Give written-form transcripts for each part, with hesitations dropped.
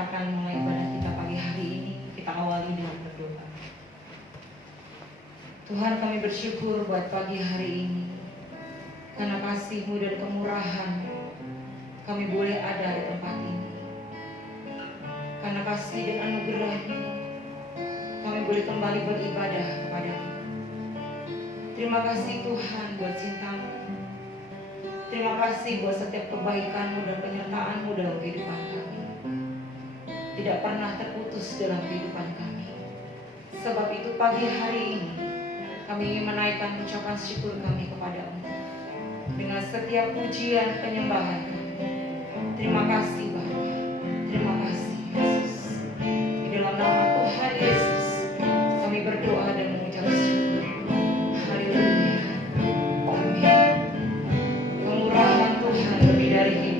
kita akan mulai ibadah kita pagi hari ini. Kita awali dengan berdoa. Tuhan, kami bersyukur buat pagi hari ini. Karena kasih-Mu dan kemurahan kami boleh ada di tempat ini. Karena kasih dan anugerah-Mu kami boleh kembali beribadah kepada-Mu. Terima kasih Tuhan buat cinta-Mu. Terima kasih buat setiap kebaikan-Mu dan penyertaan-Mu dalam kehidupan kami. Tidak pernah terputus dalam kehidupan kami. Sebab itu pagi hari ini kami ingin menaikkan ucapan syukur kami kepada-Mu dengan setiap pujian penyembahan kami. Terima kasih Bapa. Terima kasih Yesus. Di dalam nama Tuhan Yesus kami berdoa dan mengucap syukur. Haleluya. Amin. Kemurahan Tuhan lebih dari hidup.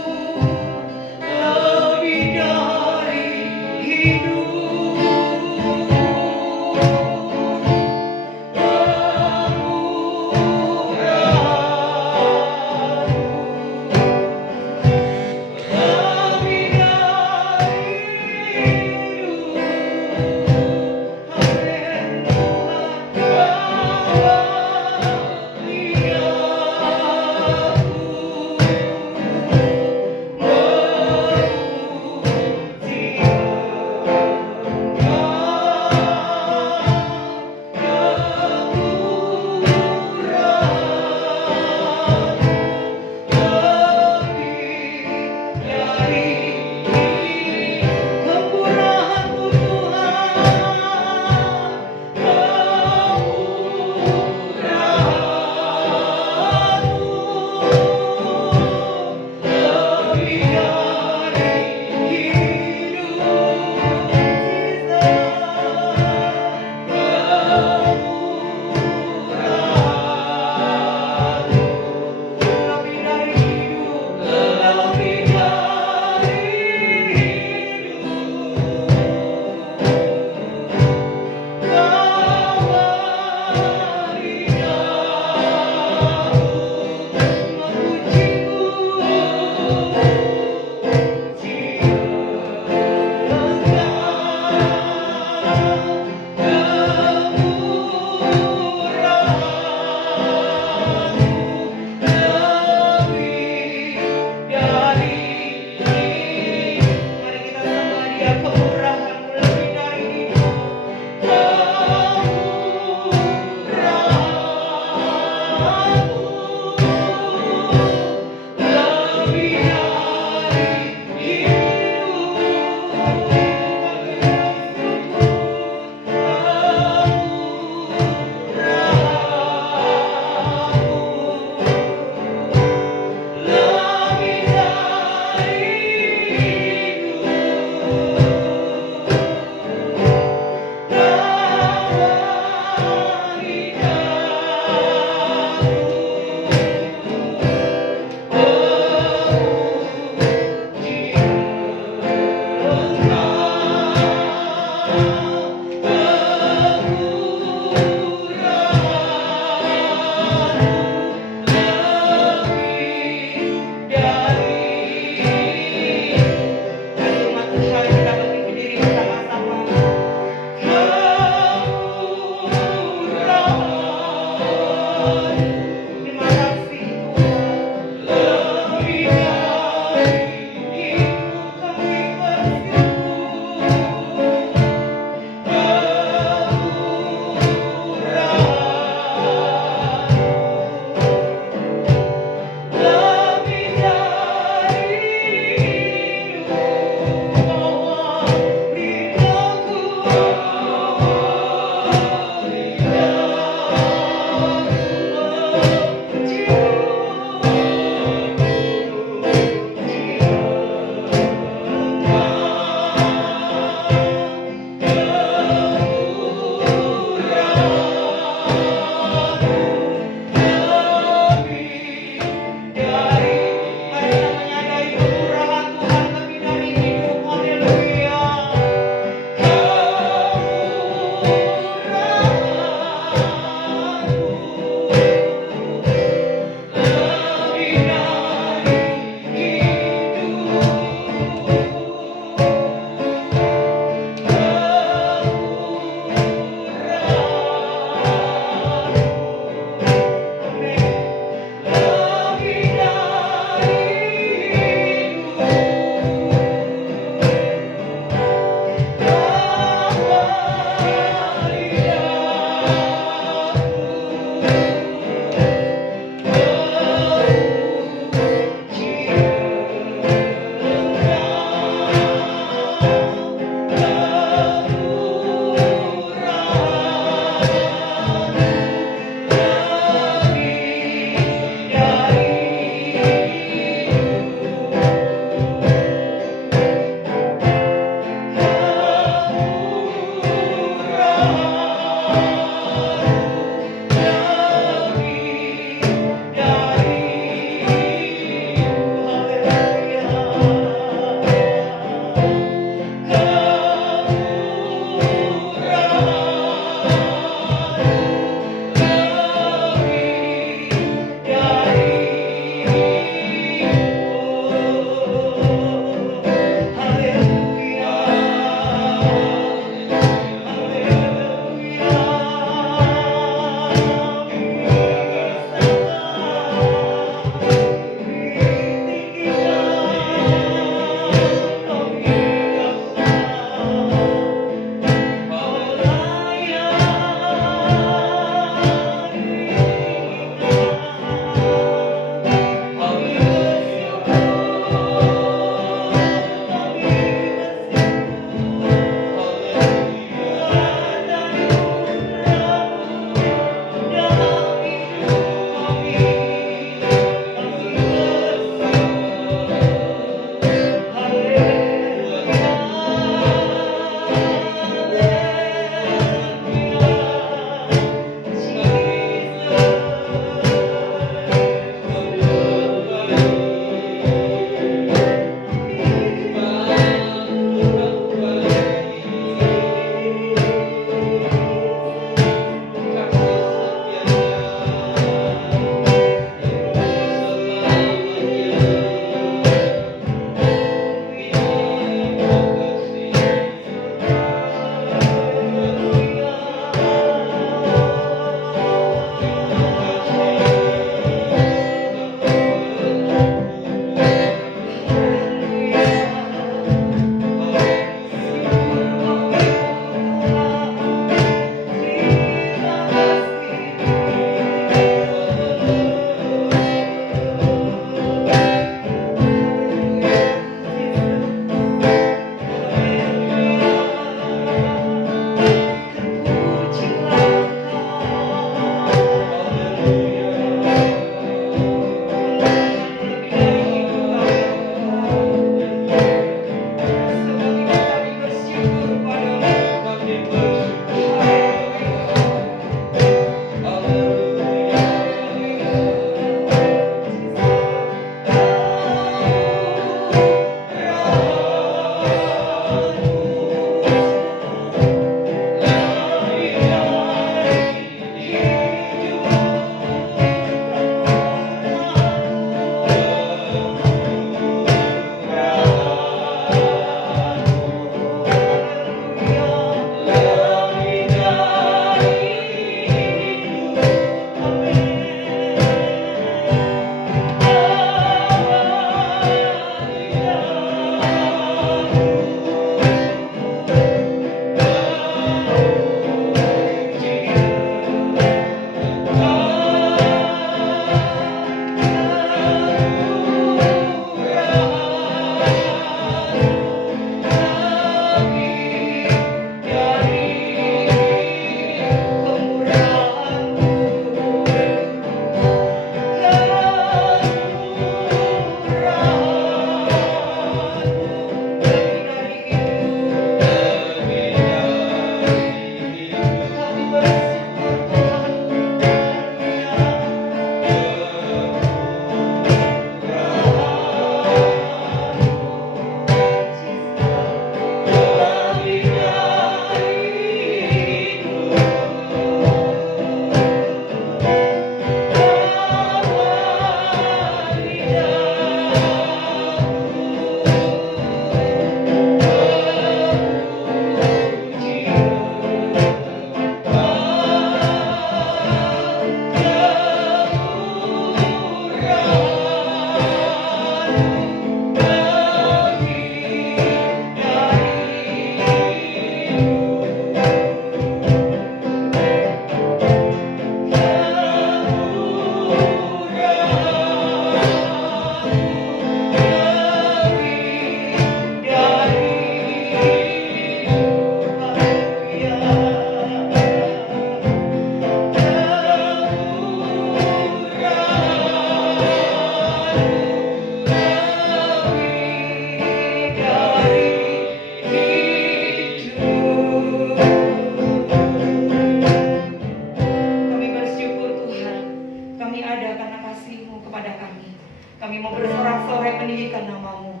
Kami mau bersorak-sorai meninggikan nama-Mu.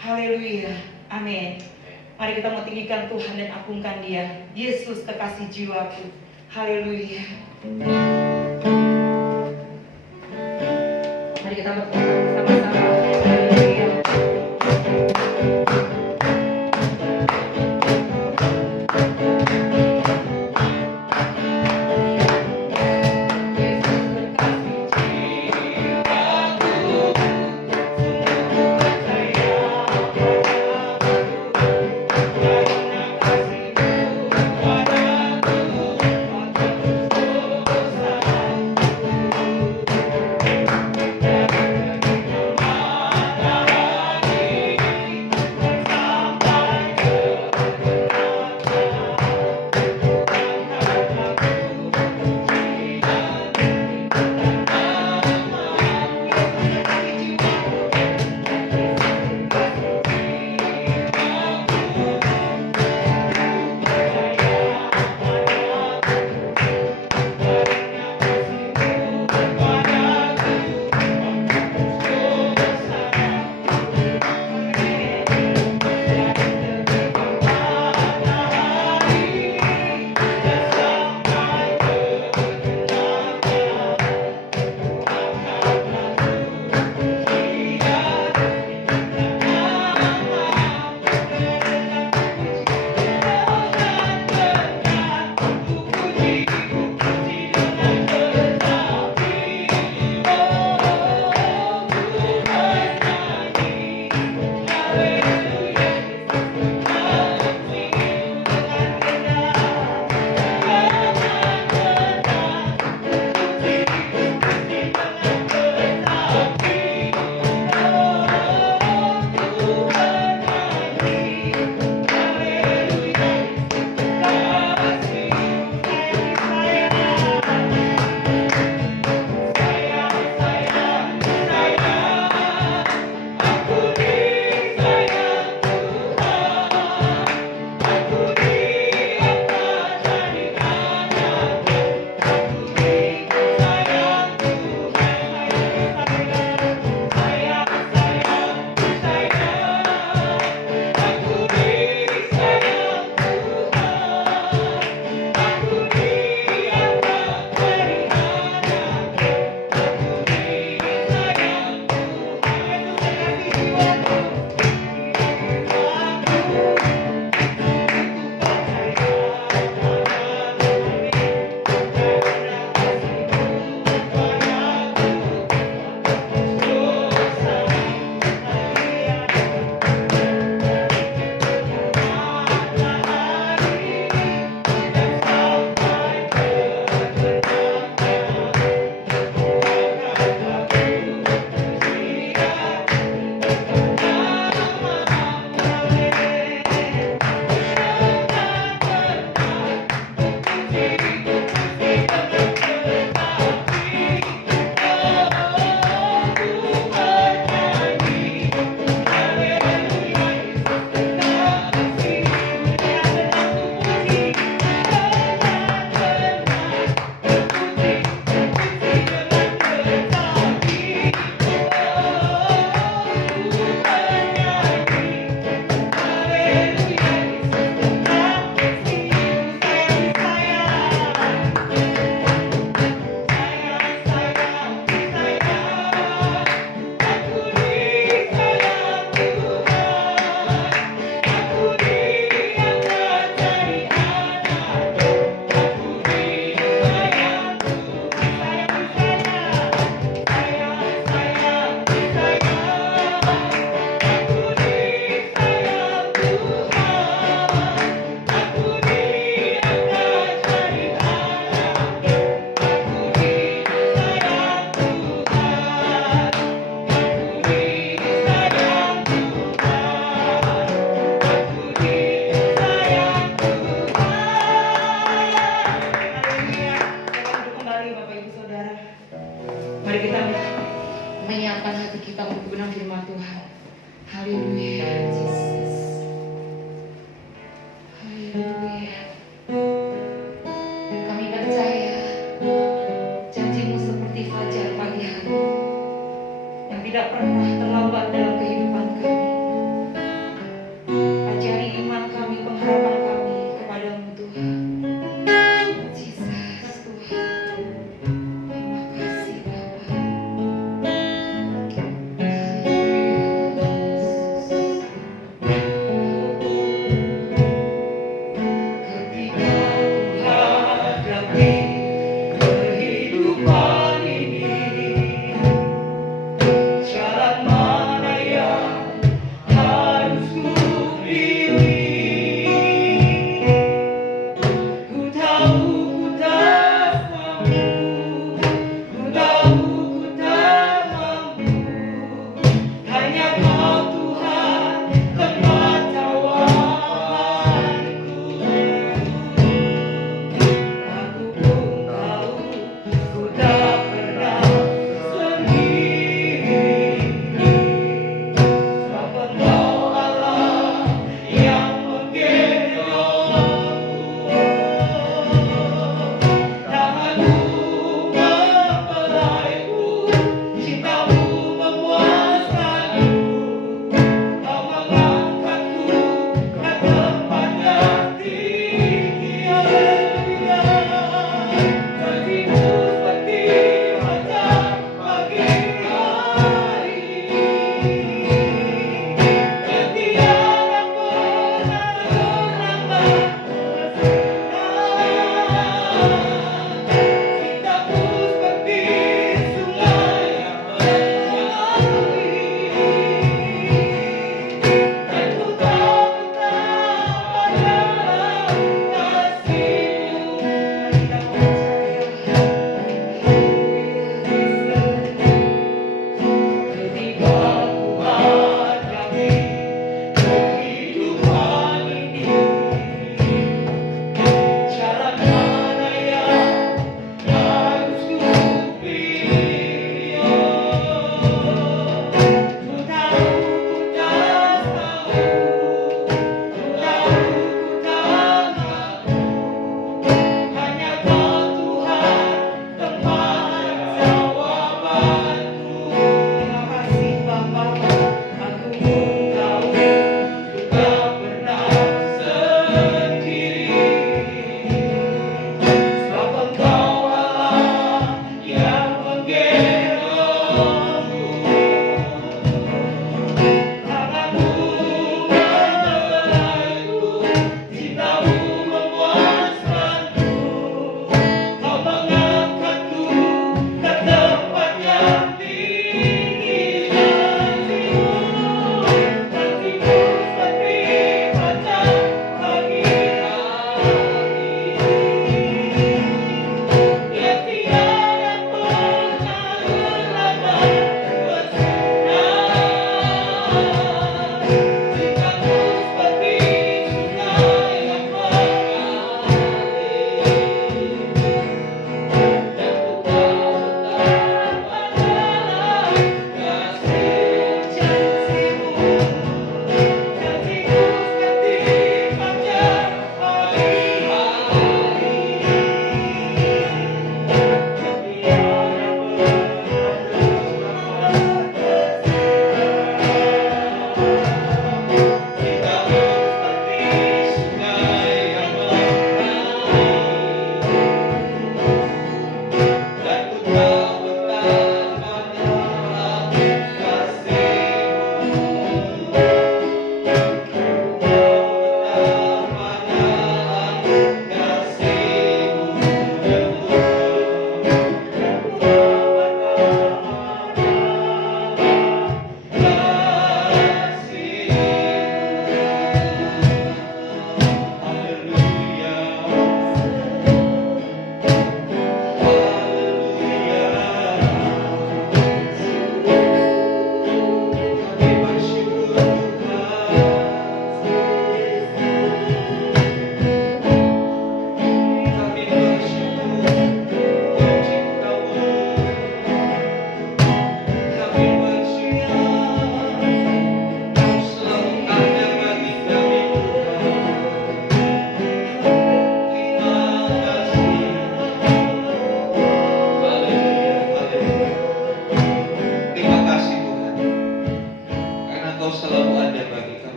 Haleluya. Amin. Mari kita mau tinggikan Tuhan dan agungkan Dia. Yesus kekasih jiwaku. Haleluya. Mari kita berdoa bersama-sama. Haleluya. tidak pernah terlambat dalam kehidupan kami. Ajari iman kami, pengharapan kami kepadamu Tuhan. Jesus Tuhan, terima kasih Bapa. Ketika ku hadapi kehidupan ini, jalan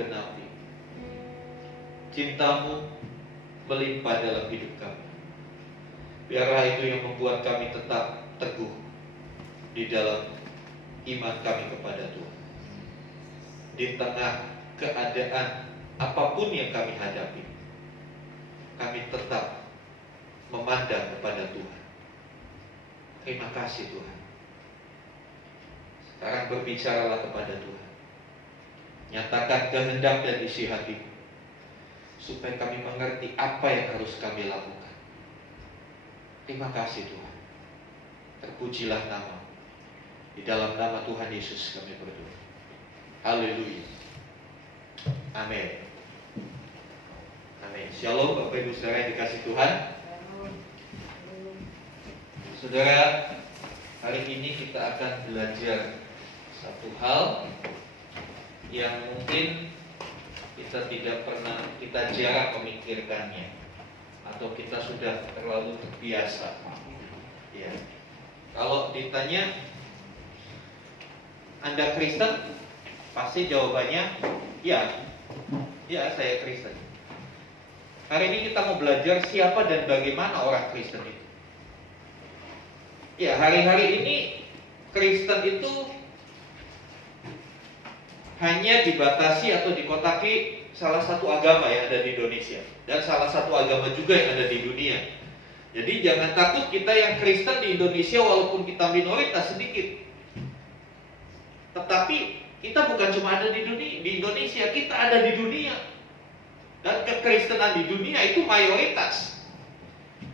genapi. Cinta-Mu melimpah dalam hidup kami. Biarlah itu yang membuat kami tetap teguh di dalam iman kami kepada Tuhan. Di tengah keadaan apapun yang kami hadapi, kami tetap memandang kepada Tuhan. Terima kasih Tuhan. Sekarang berbicaralah kepada Tuhan. Nyatakan kehendak dan isi hati, supaya kami mengerti apa yang harus kami lakukan. Terima kasih Tuhan. Terpujilah nama. Di dalam nama Tuhan Yesus kami berdoa. Haleluya. Amin. Amin. Shalom Bapak Ibu Saudara yang dikasih Tuhan. Saudara, hari ini kita akan belajar satu hal yang mungkin kita jarang memikirkannya, atau kita sudah terlalu terbiasa. Ya. Kalau ditanya, Anda Kristen? Pasti jawabannya ya, saya Kristen. Hari ini kita mau belajar siapa dan bagaimana orang Kristen itu. Ya, hari-hari ini Kristen itu hanya dibatasi atau dikotaki salah satu agama yang ada di Indonesia, dan salah satu agama juga yang ada di dunia. Jadi jangan takut kita yang Kristen di Indonesia, walaupun kita minoritas sedikit, tetapi kita bukan cuma ada di Indonesia, kita ada di dunia. Dan kekristenan di dunia itu mayoritas.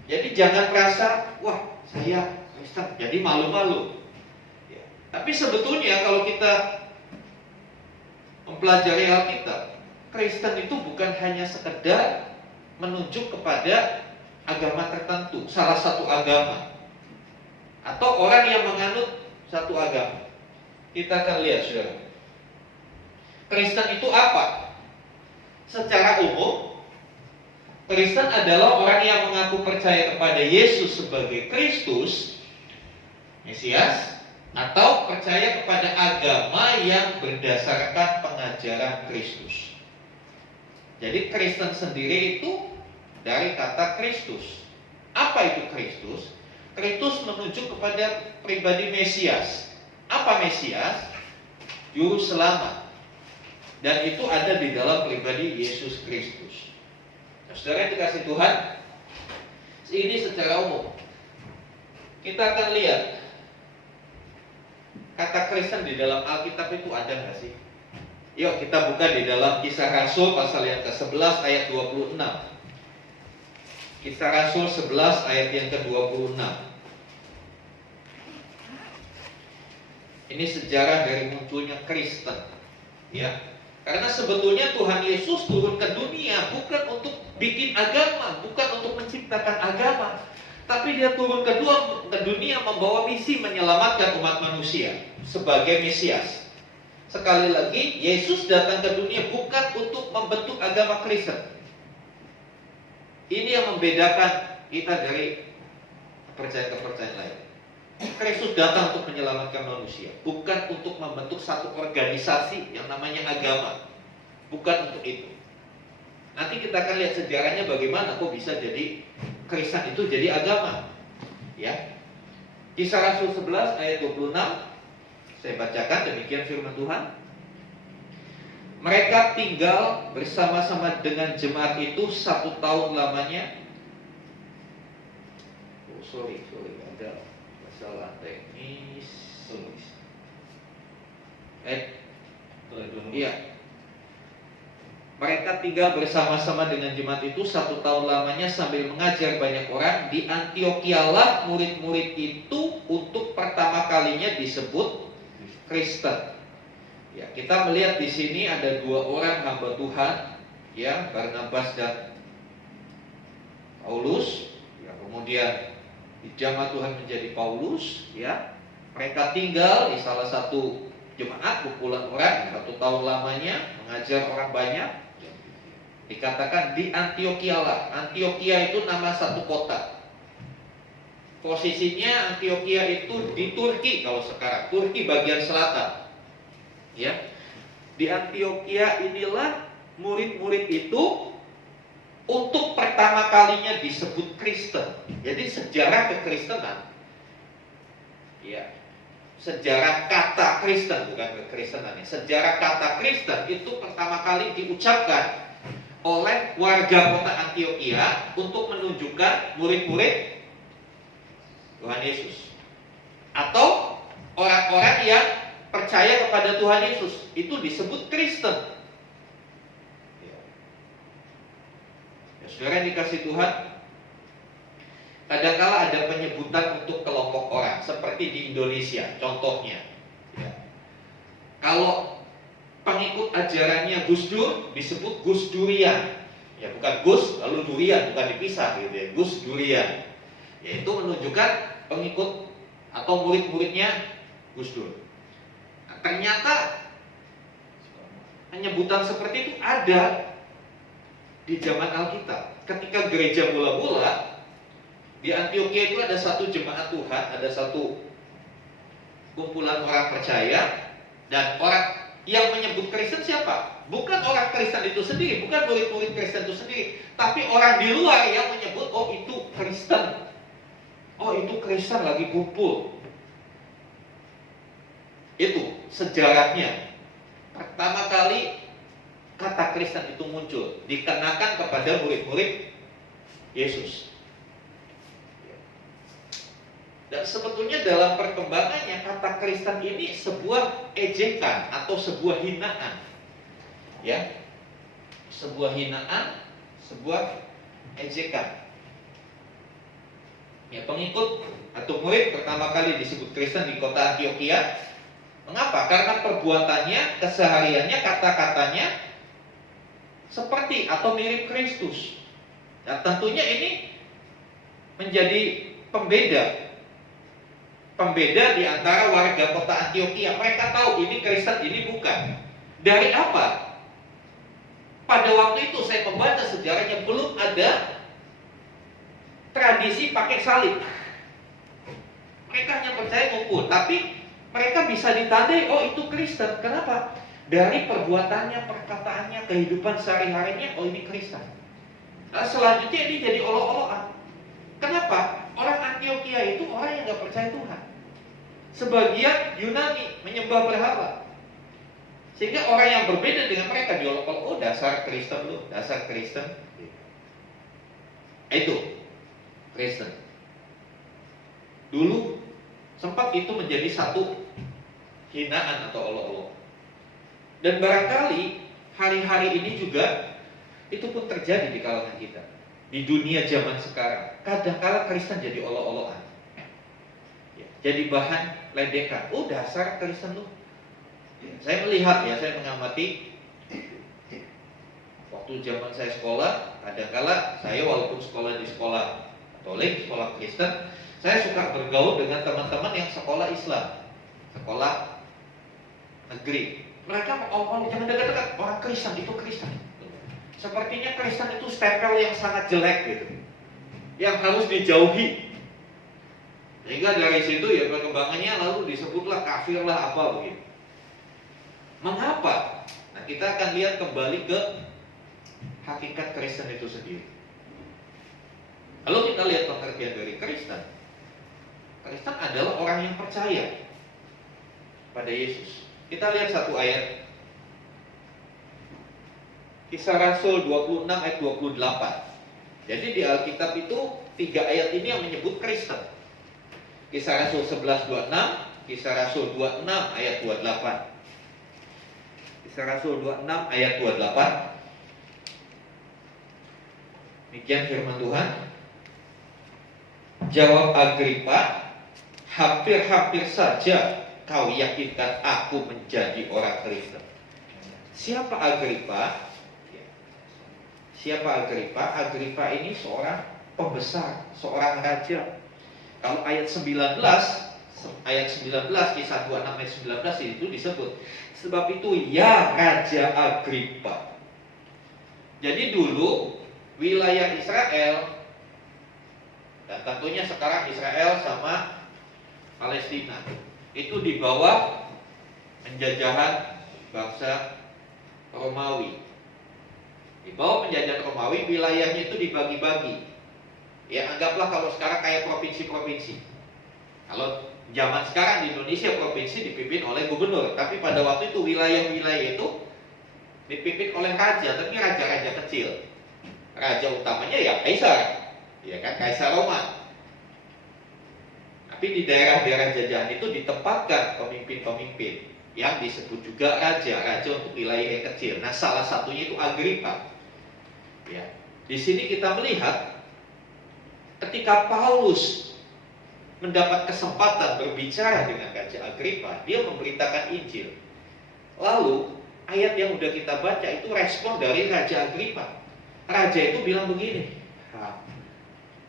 Jadi jangan merasa, wah saya Kristen jadi malu-malu ya. Tapi sebetulnya kalau kita mempelajari Alkitab, Kristen itu bukan hanya sekedar menunjuk kepada agama tertentu, salah satu agama, atau orang yang menganut satu agama. Kita akan lihat saudara, Kristen itu apa? Secara umum, Kristen adalah orang yang mengaku percaya kepada Yesus sebagai Kristus, Mesias, atau percaya kepada agama yang berdasarkan pengajaran Kristus. Jadi Kristen sendiri itu dari kata Kristus. Apa itu Kristus? Kristus menunjuk kepada pribadi Mesias. Apa Mesias? Juru selamat. Dan itu ada di dalam pribadi Yesus Kristus. Nah, saudara yang dikasih Tuhan, ini secara umum. Kita akan lihat kata Kristen di dalam Alkitab itu ada nggak sih? Yuk kita buka di dalam Kisah Rasul pasal yang ke-11 ayat 26. Kisah Rasul 11 ayat yang ke-26. Ini sejarah dari munculnya Kristen, ya. Karena sebetulnya Tuhan Yesus turun ke dunia bukan untuk bikin agama, bukan untuk menciptakan agama, tapi Dia turun ke dunia membawa misi menyelamatkan umat manusia sebagai Mesias. Sekali lagi, Yesus datang ke dunia bukan untuk membentuk agama Kristen. Ini yang membedakan kita dari kepercayaan-kepercayaan lain. Kristus datang untuk menyelamatkan manusia, bukan untuk membentuk satu organisasi yang namanya agama. Bukan untuk itu. Nanti kita akan lihat sejarahnya bagaimana kok bisa jadi Kristen itu jadi agama. Ya. Kisah Rasul 11 ayat 26. Saya bacakan, demikian firman Tuhan. Mereka tinggal bersama-sama dengan jemaat itu 1 tahun lamanya. Sorry, ada masalah teknis. Iya. Mereka tinggal bersama-sama dengan jemaat itu 1 tahun lamanya sambil mengajar banyak orang. Di Antiochialah murid-murid itu untuk pertama kalinya disebut Kristen. Ya, kita melihat di sini ada 2 orang hamba Tuhan, ya, Barnabas dan Paulus. Ya, kemudian dijamah Tuhan menjadi Paulus, ya. Mereka tinggal di salah satu jemaat, kumpulan orang 1 tahun lamanya mengajar orang banyak. Dikatakan di Antiochialah. Antiochia itu nama satu kota. Posisinya Antiochia itu di Turki kalau sekarang, Turki bagian selatan. Ya. Di Antiokhia inilah murid-murid itu untuk pertama kalinya disebut Kristen. Jadi sejarah kekristenan, ya, sejarah kata Kristen, bukan kekristenan, sejarah kata Kristen itu pertama kali diucapkan oleh warga kota Antiokhia untuk menunjukkan murid-murid Tuhan Yesus, atau orang-orang yang percaya kepada Tuhan Yesus, itu disebut Kristen. Ya, saudara yang dikasih Tuhan, kadangkala ada penyebutan untuk kelompok orang, seperti di Indonesia contohnya, ya. Kalau pengikut ajarannya Gus Dur disebut Gus Durian, ya, bukan Gus lalu Durian, bukan dipisah gitu ya, Gus Durian, yaitu menunjukkan pengikut atau murid-muridnya Gus Dur. Nah, ternyata penyebutan seperti itu ada di zaman Alkitab. Ketika gereja mula-mula di Antiokhia itu ada satu jemaat Tuhan, ada satu kumpulan orang percaya, dan orang yang menyebut Kristen siapa? Bukan orang Kristen itu sendiri, bukan murid-murid Kristen itu sendiri, tapi orang di luar yang menyebut, oh itu Kristen, oh itu Kristen lagi kumpul. Itu sejarahnya. Pertama kali kata Kristen itu muncul, dikenakan kepada murid-murid Yesus. Dan sebetulnya dalam perkembangannya kata Kristen ini sebuah ejekan atau sebuah hinaan, ya, sebuah hinaan, sebuah ejekan. Ya, pengikut atau murid pertama kali disebut Kristen di kota Antiokhia. Mengapa? Karena perbuatannya, kesehariannya, kata-katanya seperti atau mirip Kristus. Dan tentunya ini menjadi pembeda di antara warga kota Antiokhia. Mereka tahu ini Kristen, ini bukan. Dari apa? Pada waktu itu saya membaca sejarahnya, belum ada tradisi pakai salib. Mereka hanya percaya ngumpul, tapi mereka bisa ditandai, oh itu Kristen. Kenapa? Dari perbuatannya, perkataannya, kehidupan sehari-harinya, oh ini Kristen. Nah, selanjutnya ini jadi olok-olokan. Kenapa? Orang Antiokhia itu orang yang gak percaya Tuhan. Sebagian Yunani menyembah berhala, sehingga orang yang berbeda dengan mereka diolok-olok, oh dasar Kristen lu, dasar Kristen. Itu Kristen. Dulu sempat itu menjadi satu hinaan atau olok-olok. Dan barangkali hari-hari ini juga itu pun terjadi di kalangan kita. Di dunia zaman sekarang, kadang-kala Kristen jadi olok-olokan, ya, jadi bahan ledekan. Oh dasar Kristen lu. Ya, saya melihat, ya, saya mengamati waktu zaman saya sekolah, kadang-kala saya walaupun sekolah di sekolah Katolik, sekolah Kristen, saya suka bergaul dengan teman-teman yang sekolah Islam, sekolah negeri. Mereka ngomong jangan dekat-dekat, orang Kristen itu Kristen. Sepertinya Kristen itu stempel yang sangat jelek gitu, yang harus dijauhi. Sehingga dari situ ya perkembangannya lalu disebutlah kafir lah apa begitu. Mengapa? Nah, kita akan lihat kembali ke hakikat Kristen itu sendiri. Kalau kita lihat pengertian dari Kristen, Kristen adalah orang yang percaya pada Yesus. Kita lihat satu ayat, Kisah Rasul 26 ayat 28. Jadi di Alkitab itu 3 ayat ini yang menyebut Kristen. Kisah Rasul 11:26, Kisah Rasul 26 ayat 28. Kisah Rasul 26 ayat 28. Demikian firman Tuhan. Jawab Agripa, hampir-hampir saja kau yakinkan aku menjadi orang Kristen. Siapa Agripa? Siapa Agripa? Agripa ini seorang pembesar, seorang raja. Kalau ayat 19, Kisah 26 ayat 19 itu disebut, sebab itu ya Raja Agripa. Jadi dulu wilayah Israel, dan tentunya sekarang Israel sama Palestina, itu di bawah penjajahan bangsa Romawi. Di bawah penjajahan Romawi, wilayahnya itu dibagi-bagi. Ya, anggaplah kalau sekarang kayak provinsi-provinsi. Kalau zaman sekarang di Indonesia provinsi dipimpin oleh gubernur, tapi pada waktu itu wilayah-wilayah itu dipimpin oleh raja, tapi raja-raja kecil. Raja utamanya ya kaisar, ya kan, kaisar Roma. Tapi di daerah-daerah jajahan itu ditempatkan pemimpin-pemimpin yang disebut juga raja untuk wilayah yang kecil. Nah, salah satunya itu Agripa. Ya, di sini kita melihat ketika Paulus mendapat kesempatan berbicara dengan Raja Agripa, dia memberitakan Injil. Lalu ayat yang udah kita baca itu respon dari Raja Agripa. Raja itu bilang begini,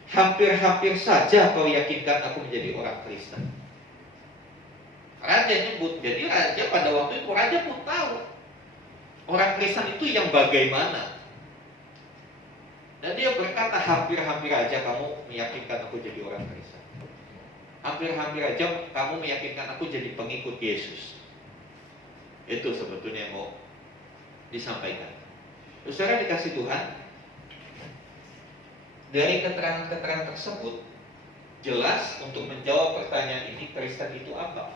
hampir-hampir saja kau yakinkan aku menjadi orang Kristen. Raja nyebut, jadi raja pada waktu itu raja pun tahu orang Kristen itu yang bagaimana. Dan dia berkata, hampir-hampir aja kamu meyakinkan aku jadi orang Kristen. Hampir-hampir aja kamu meyakinkan aku jadi pengikut Yesus. Itu sebetulnya yang mau disampaikan. Saudara dikasih Tuhan, dari keterangan-keterangan tersebut jelas untuk menjawab pertanyaan ini, Kristen itu apa?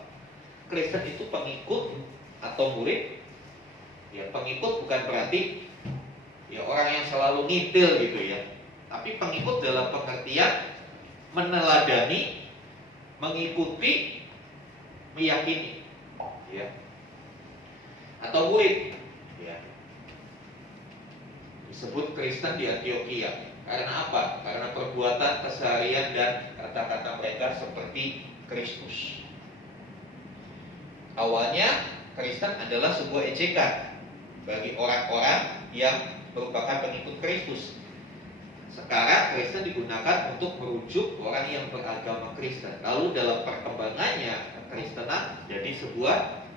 Kristen itu pengikut atau murid. Ya, pengikut bukan berarti ya orang yang selalu ngintil gitu ya. Tapi pengikut dalam pengertian meneladani, mengikuti, meyakini, ya. Atau murid, ya. Disebut Kristen di Antioquia. Karena apa? Karena perbuatan, keseharian dan kata-kata mereka seperti Kristus. Awalnya Kristen adalah sebuah ejekan bagi orang-orang yang merupakan pengikut Kristus. Sekarang Kristen digunakan untuk merujuk orang yang beragama Kristen. Lalu dalam perkembangannya Kristenan jadi sebuah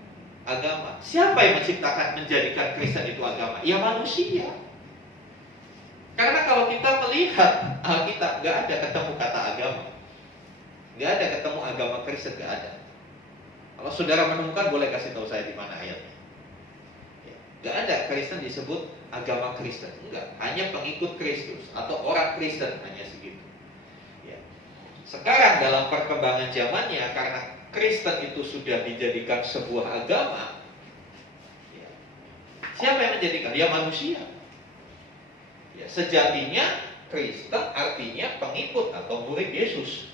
agama. Siapa yang menciptakan, menjadikan Kristen itu agama? Ya manusia. Karena kalau kita melihat Alkitab, gak ada ketemu kata agama, gak ada ketemu agama Kristen, gak ada. Kalau saudara menemukan boleh kasih tahu saya di mana ayatnya. Gak ada Kristen disebut agama Kristen, enggak, hanya pengikut Kristus atau orang Kristen, hanya segitu. Ya. Sekarang dalam perkembangan zamannya, karena Kristen itu sudah dijadikan sebuah agama, ya. Siapa yang menjadikan? Dia manusia. Ya, sejatinya Kristen artinya pengikut atau murid Yesus.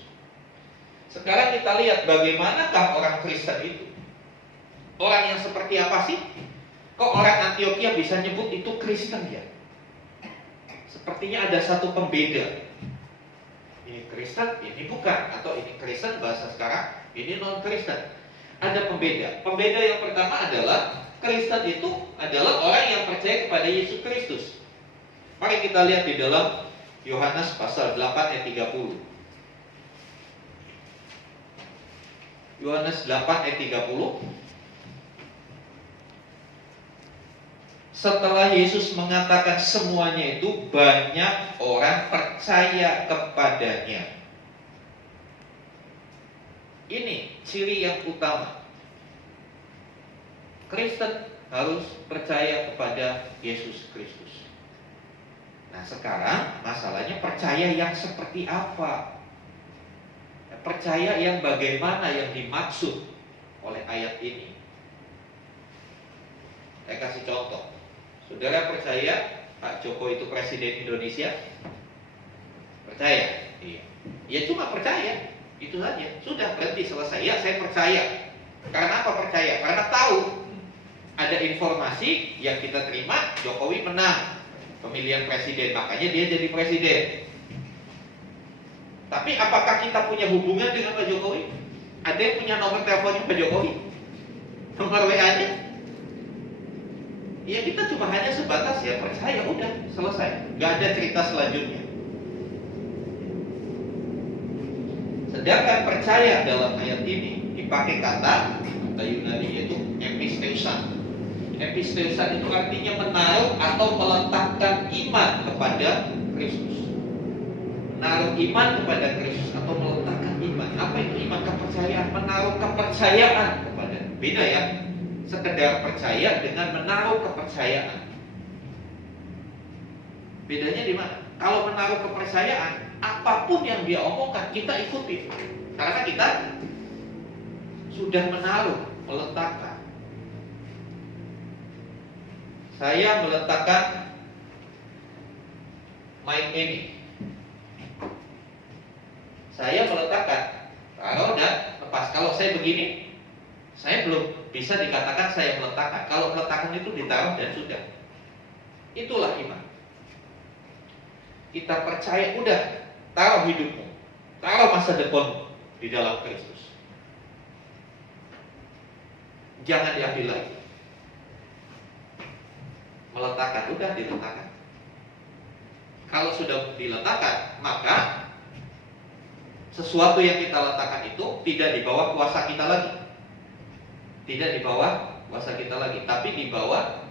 Sekarang kita lihat bagaimanakah orang Kristen itu. Orang yang seperti apa sih? Kok orang Antioquia bisa nyebut itu Kristen ya? Sepertinya ada satu pembeda. Ini Kristen, ini bukan. Atau ini Kristen bahasa sekarang, ini non-Kristen. Ada pembeda. Pembeda yang pertama adalah Kristen itu adalah orang yang percaya kepada Yesus Kristus. Mari kita lihat di dalam Yohanes pasal 8 ayat 30. Yohanes 8 ayat 30. Setelah Yesus mengatakan semuanya itu, banyak orang percaya kepadanya. Ini ciri yang utama. Kristen harus percaya kepada Yesus Kristus. Nah, sekarang masalahnya percaya yang seperti apa? Percaya yang bagaimana yang dimaksud oleh ayat ini? Saya kasih contoh. Saudara percaya Pak Jokowi itu presiden Indonesia? Percaya? Iya. Ya cuma percaya, itu saja. Sudah, berhenti, selesai. Ya, saya percaya. Karena apa percaya? Karena tahu ada informasi yang kita terima, Jokowi menang pemilihan presiden, makanya dia jadi presiden. Tapi apakah kita punya hubungan dengan Pak Jokowi? Ada yang punya nomor teleponnya Pak Jokowi? Nomor WA-nya? Ya kita cuma hanya sebatas ya percaya, udah selesai. Gak ada cerita selanjutnya. Sedangkan percaya dalam ayat ini dipakai kata Yunani yaitu episteusan. Episteusan itu artinya menaruh atau meletakkan iman kepada Kristus. Menaruh iman kepada Kristus atau meletakkan iman. Apa itu iman? Kepercayaan. Menaruh kepercayaan kepada. Beda ya. sekedar percaya dengan menaruh kepercayaan. Bedanya di mana? Kalau menaruh kepercayaan, apapun yang dia omongkan kita ikuti, karena kita sudah menaruh, meletakkan. Saya meletakkan mic ini. Saya meletakkan, taruh dan lepas. Kalau saya begini, saya belum bisa dikatakan saya meletakkan. Kalau meletakkan itu ditaruh dan sudah. Itulah iman. Kita percaya, udah, taruh hidupmu, taruh masa depanmu di dalam Kristus. Jangan diambil lagi. Meletakkan, udah diletakkan. Kalau sudah diletakkan, maka sesuatu yang kita letakkan itu tidak di bawah kuasa kita lagi. Tidak di bawah kuasa kita lagi, tapi di bawah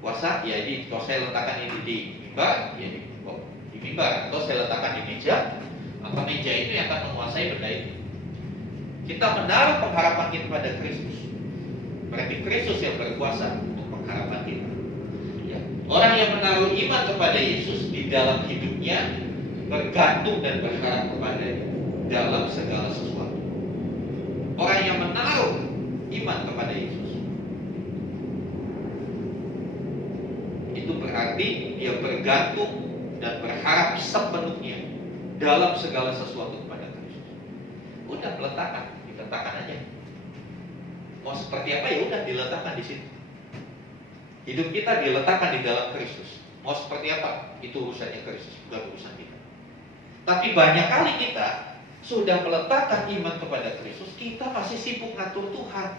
kuasa, ya di, kalau saya letakkan ini di mimbar, ya di mimbar, atau saya letakkan di meja, maka meja itu yang akan menguasai benda itu. Kita menaruh pengharapan kita pada Kristus. Berarti Kristus yang berkuasa untuk pengharapan kita. Ya. Orang yang menaruh iman kepada Yesus di dalam hidupnya bergantung dan berharap kepada-Nya dalam segala sesuatu. Orang yang menaruh iman kepada Yesus, itu berarti dia bergantung dan berharap sepenuhnya dalam segala sesuatu kepada Kristus. Udah meletakkan, diletakkan aja. Mau seperti apa ya udah diletakkan di situ. Hidup kita diletakkan di dalam Kristus. Mau seperti apa? Itu urusannya Kristus, bukan urusan kita. Tapi banyak kali kita sudah meletakkan iman kepada Kristus, kita masih sibuk ngatur Tuhan.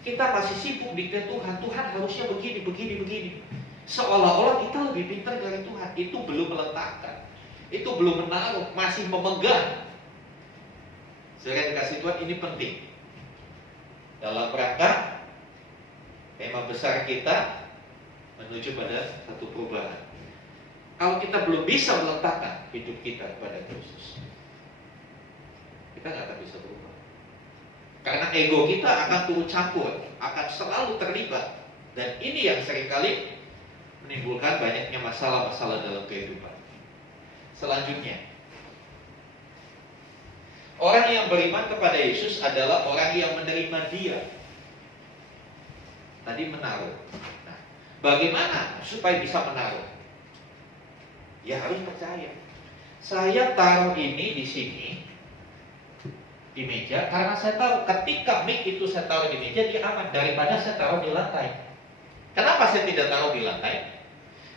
Kita masih sibuk dikir Tuhan. Tuhan harusnya begini, begini, begini. Seolah-olah kita lebih pintar dari Tuhan. Itu belum meletakkan, itu belum menaruh, masih memegang. Saya dikasih Tuhan, ini penting dalam rangka tema besar kita menuju pada satu perubahan. Kalau kita belum bisa meletakkan hidup kita kepada Kristus, kita nggak akan bisa berubah. Karena ego kita akan turut campur, akan selalu terlibat. Dan ini yang seringkali menimbulkan banyaknya masalah-masalah dalam kehidupan. Selanjutnya, orang yang beriman kepada Yesus adalah orang yang menerima Dia. Tadi menaruh. Nah, bagaimana supaya bisa menaruh? Ya harus percaya. Saya taruh ini di sini, di meja, karena saya tahu ketika mic itu saya taruh di meja, dia aman daripada saya taruh di lantai. Kenapa saya tidak taruh di lantai?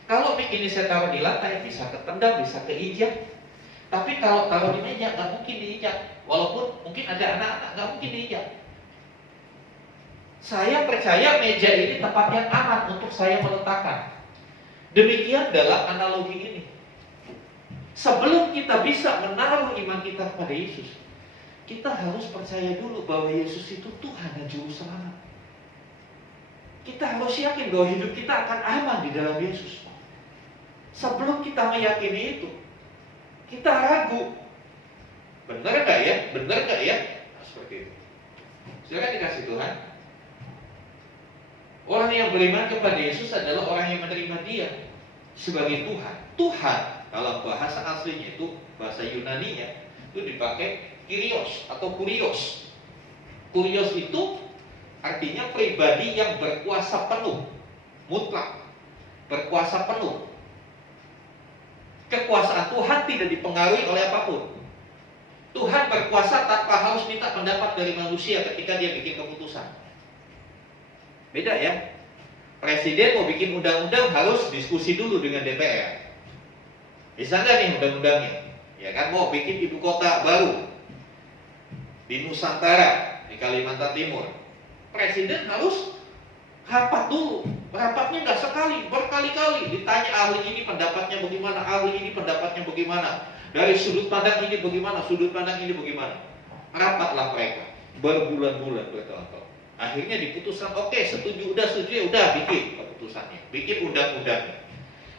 Kalau mic ini saya taruh di lantai, bisa ketendang, bisa keinjak. Tapi kalau taruh di meja, nggak mungkin diinjak. Walaupun mungkin ada anak-anak, nggak mungkin diinjak. Saya percaya meja ini tempat yang aman untuk saya meletakkan. Demikian dalam analogi ini. Sebelum kita bisa menaruh iman kita kepada Yesus, kita harus percaya dulu bahwa Yesus itu Tuhan dan Juru Selamat. Kita harus yakin bahwa hidup kita akan aman di dalam Yesus. Sebelum kita meyakini itu, kita ragu. Benar gak ya? Benar gak ya? Nah, seperti itu. Silakan dikasih Tuhan. Orang yang beriman kepada Yesus adalah orang yang menerima Dia sebagai Tuhan. Tuhan dalam bahasa aslinya itu, bahasa Yunaninya itu dipakai Kyrios atau Kurios. Kurios itu artinya pribadi yang berkuasa penuh, mutlak, berkuasa penuh. Kekuasaan Tuhan tidak dipengaruhi oleh apapun. Tuhan berkuasa tanpa harus minta pendapat dari manusia ketika Dia bikin keputusan. Beda ya. Presiden mau bikin undang-undang harus diskusi dulu dengan DPR. Bisa nggak nih undang-undangnya? Ya kan, mau bikin ibu kota baru di Nusantara, di Kalimantan Timur. Presiden harus rapat dulu. Rapatnya nggak sekali, berkali-kali. Ditanya ahli ini pendapatnya bagaimana, ahli ini pendapatnya bagaimana. Dari sudut pandang ini bagaimana, sudut pandang ini bagaimana. Rapatlah mereka, berbulan-bulan, bertahun-tahun. Akhirnya diputuskan, oke, setuju, ya udah bikin keputusannya, bikin undang-undangnya.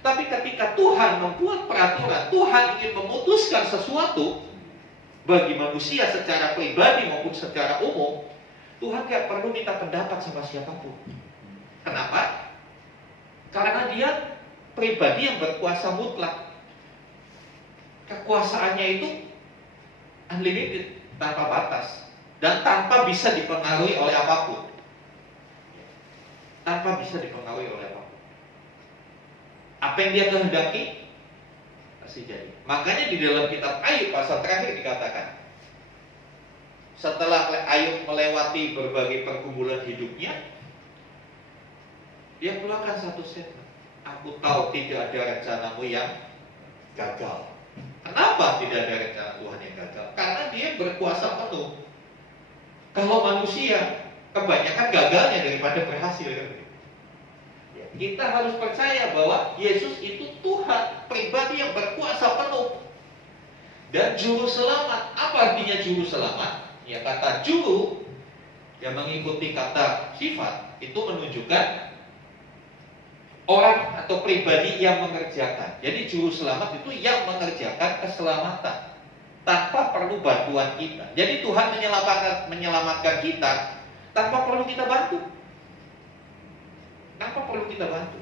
Tapi ketika Tuhan membuat peraturan, Tuhan ingin memutuskan sesuatu bagi manusia secara pribadi maupun secara umum, Tuhan gak perlu minta pendapat sama siapapun. Kenapa? Karena dia pribadi yang berkuasa mutlak. Kekuasaannya itu unlimited, tanpa batas, dan tanpa bisa dipengaruhi oleh apapun. Tanpa bisa dipengaruhi oleh apapun. Apa yang dia kehendaki pasti jadi. Makanya di dalam kitab Ayub pasal terakhir dikatakan, setelah Ayub melewati berbagai pergumulan hidupnya, dia keluarkan satu statement. Aku tahu tidak ada rencanamu yang gagal. Kenapa tidak ada rencana Tuhan yang gagal? Karena dia berkuasa penuh. Kalau manusia, kebanyakan gagalnya daripada berhasil. Kita harus percaya bahwa Yesus itu Tuhan pribadi yang berkuasa penuh dan juru selamat. Apa artinya juru selamat? Ya, kata juru yang mengikuti kata sifat itu menunjukkan orang atau pribadi yang mengerjakan. Jadi juru selamat itu yang mengerjakan keselamatan tanpa perlu bantuan kita. Jadi Tuhan menyelamatkan kita tanpa perlu kita bantu. Tanpa perlu kita bantu.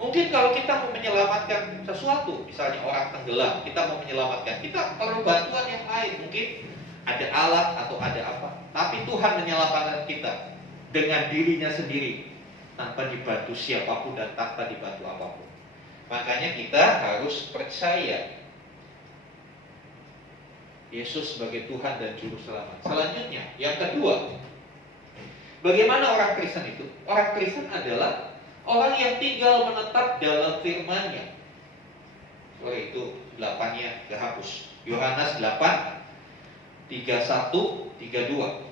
Mungkin kalau kita mau menyelamatkan sesuatu, misalnya orang tenggelam, kita mau menyelamatkan, kita perlu bantuan yang lain. Mungkin ada alat atau ada apa. Tapi Tuhan menyelamatkan kita dengan dirinya sendiri, tanpa dibantu siapapun dan tanpa dibantu apapun. Makanya kita harus percaya Yesus sebagai Tuhan dan Juru Selamat. Selanjutnya, yang kedua, bagaimana orang Kristen itu? Orang Kristen adalah orang yang tinggal menetap dalam firman-Nya. Sorry, itu 8-nya kehapus. Yohanes 8, 31, 32.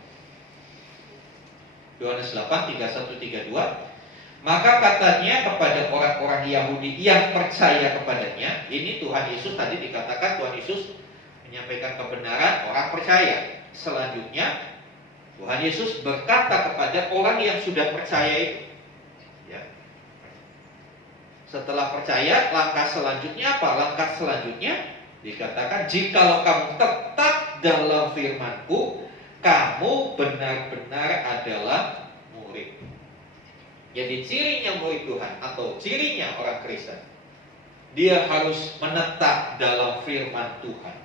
Yohanes 8, 31, 32. Maka katanya kepada orang-orang Yahudi yang percaya kepadanya, ini Tuhan Yesus tadi dikatakan Tuhan Yesus menyampaikan kebenaran, orang percaya. Selanjutnya Tuhan Yesus berkata kepada orang yang sudah percaya itu, ya. Setelah percaya, langkah selanjutnya apa? Langkah selanjutnya dikatakan, jikalau kamu tetap dalam firman-Ku, kamu benar-benar adalah murid. Jadi cirinya murid Tuhan atau cirinya orang Kristen, dia harus menetap dalam firman Tuhan.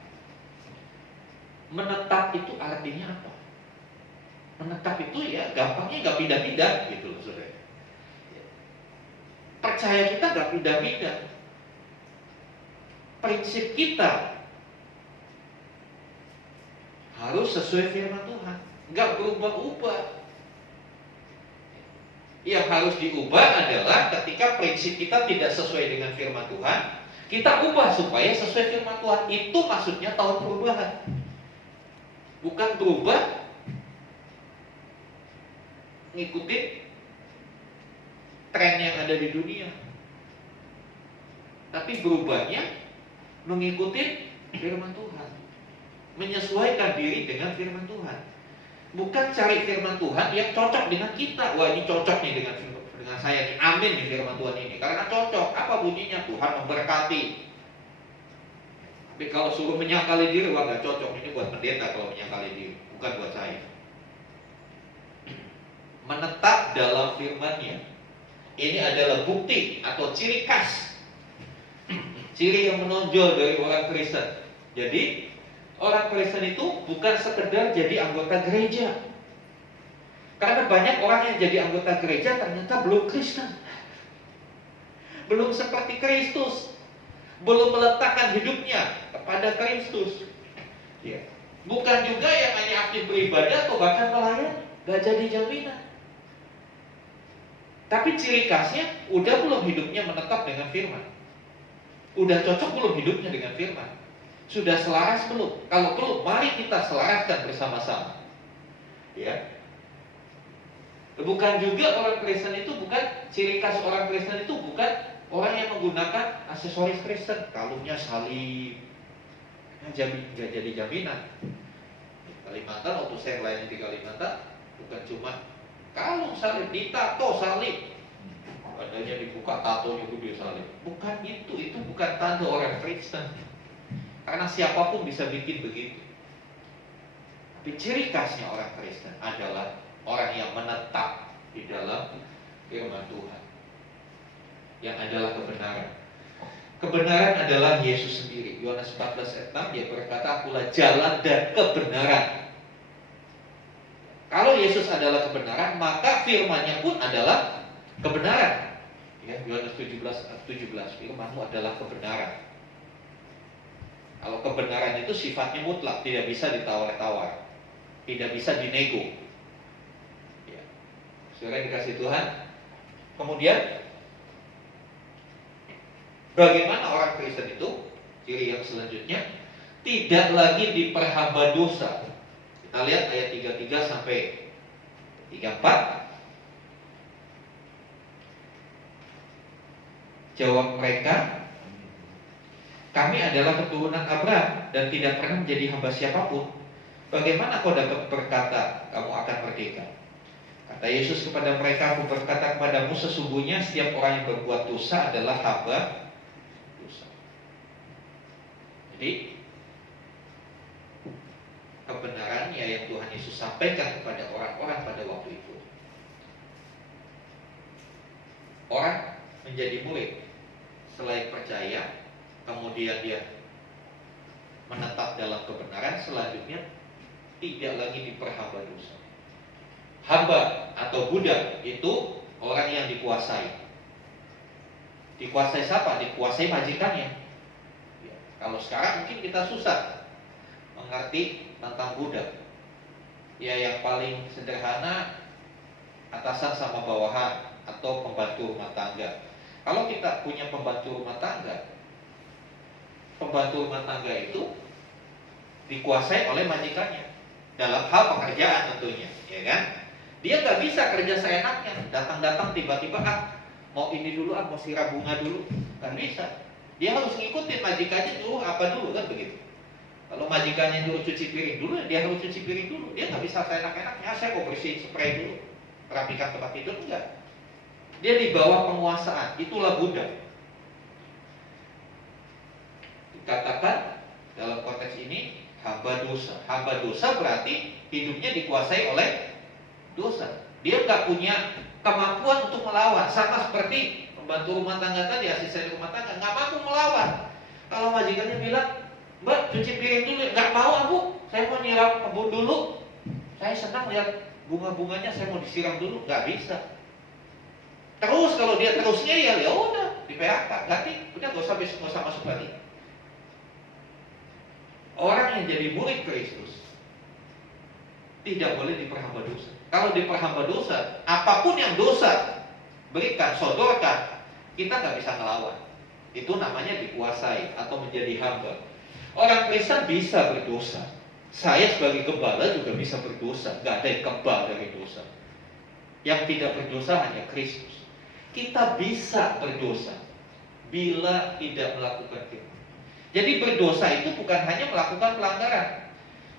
Menetap itu artinya apa? Menetap itu ya gampangnya gak pindah-pindah gitu loh saudara. Percaya kita gak pindah-pindah. Prinsip kita harus sesuai firman Tuhan, gak berubah-ubah. Yang harus diubah adalah ketika prinsip kita tidak sesuai dengan firman Tuhan, kita ubah supaya sesuai firman Tuhan. Itu maksudnya tahun perubahan. Bukan berubah ngikutin tren yang ada di dunia, tapi berubahnya mengikuti firman Tuhan, menyesuaikan diri dengan firman Tuhan. Bukan cari firman Tuhan yang cocok dengan kita. Wah, ini cocok nih dengan saya nih, amin nih firman Tuhan ini, karena cocok. Apa bunyinya? Tuhan memberkati. Tapi kalau suruh menyangkali diri, wah gak cocok. Ini buat pendeta kalau menyangkali diri, bukan buat saya. Menetap dalam firman-Nya, ini adalah bukti atau ciri khas, ciri yang menonjol dari orang Kristen. Jadi orang Kristen itu bukan sekedar jadi anggota gereja. Karena banyak orang yang jadi anggota gereja ternyata belum Kristen, belum seperti Kristus, belum meletakkan hidupnya kepada Kristus. Ya. Bukan juga yang hanya aktif beribadah atau bahkan melayani, gak jadi jaminan. Tapi ciri khasnya, udah belum hidupnya menetap dengan firman? Udah cocok belum hidupnya dengan firman? Sudah selaras belum? Kalau belum, mari kita selaraskan bersama-sama. Ya. Bukan juga orang Kristen itu, bukan ciri khas orang Kristen itu bukan orang yang menggunakan aksesoris Kristen, kalungnya salib, nggak jadi jaminan. Kalimantan, waktu saya melayani di Kalimantan, bukan cuma kalung salib, ditato salib, badannya dibuka, tatonya gede salib. Bukan itu bukan tanda orang Kristen. Karena siapapun bisa bikin begitu. Tapi ciri khasnya orang Kristen adalah orang yang menetap di dalam firman Tuhan, yang adalah kebenaran. Kebenaran adalah Yesus sendiri. Yohanes 14 ayat 6, dia berkata, "Akulah jalan dan kebenaran." Kalau Yesus adalah kebenaran, maka firman-Nya pun adalah kebenaran. Ya, Yohanes 17, firman-Mu adalah kebenaran. Kalau kebenaran itu sifatnya mutlak, tidak bisa ditawar-tawar, tidak bisa dinego. Ya. Saudara dikasih Tuhan. Kemudian bagaimana orang Kristen itu? Ciri yang selanjutnya, tidak lagi diperhamba dosa. Kita lihat ayat 33 sampai 34. Jawab mereka, "Kami adalah keturunan Abraham dan tidak pernah menjadi hamba siapapun. Bagaimana kau dapat berkata kamu akan merdeka?" Kata Yesus kepada mereka, "Aku berkata kepadamu, sesungguhnya setiap orang yang berbuat dosa adalah hamba dosa." Jadi kebenarannya yang Tuhan Yesus sampaikan kepada orang-orang pada waktu itu, orang menjadi murid selain percaya, kemudian dia menetap dalam kebenaran, selanjutnya tidak lagi diperhamba dosa. Hamba atau budak itu orang yang dikuasai. Dikuasai siapa? Dikuasai majikannya. Ya, kalau sekarang mungkin kita susah mengerti tentang budak. Ya, yang paling sederhana, atasan sama bawahan atau pembantu rumah tangga. Kalau kita punya pembantu rumah tangga itu dikuasai oleh majikannya dalam hal pekerjaan tentunya, ya kan? Dia nggak bisa kerja seenaknya, datang-datang tiba-tiba mau ini dulu, mau siram bunga dulu, nggak bisa. Dia harus ngikutin majikannya dulu apa dulu, kan begitu. Kalau majikannya dulu cuci piring dulu, dia harus cuci piring dulu. Dia nggak bisa seenak-enaknya, saya mau bersihin spray dulu, rapikan tempat tidur, enggak. Dia di bawah penguasaan, itulah budak. Dikatakan dalam konteks ini hamba dosa. Hamba dosa berarti hidupnya dikuasai oleh dosa. Dia nggak punya kemampuan untuk melawan. Sama seperti pembantu rumah tangga tadi, asisten rumah tangga, nggak mampu melawan. Kalau majikannya bilang, "Mbak, cuci piring dulu," nggak mau, "Bu, saya mau nyiram kebun dulu. Saya senang lihat bunga-bunganya, saya mau disiram dulu," nggak bisa. Terus kalau dia terus ngeyel, ya udah di PHK, ganti, udah nggak usah masuk lagi. Orang yang jadi murid Kristus tidak boleh diperhamba dosa. Kalau diperhamba dosa, apapun yang dosa berikan, sodorkan, kita nggak bisa ngelawan. Itu namanya dikuasai atau menjadi hamba. Orang Kristen bisa berdosa. Saya sebagai gembala juga bisa berdosa. Nggak ada yang kebal dari dosa. Yang tidak berdosa hanya Kristus. Kita bisa berdosa bila tidak melakukan firman. Jadi berdosa itu bukan hanya melakukan pelanggaran,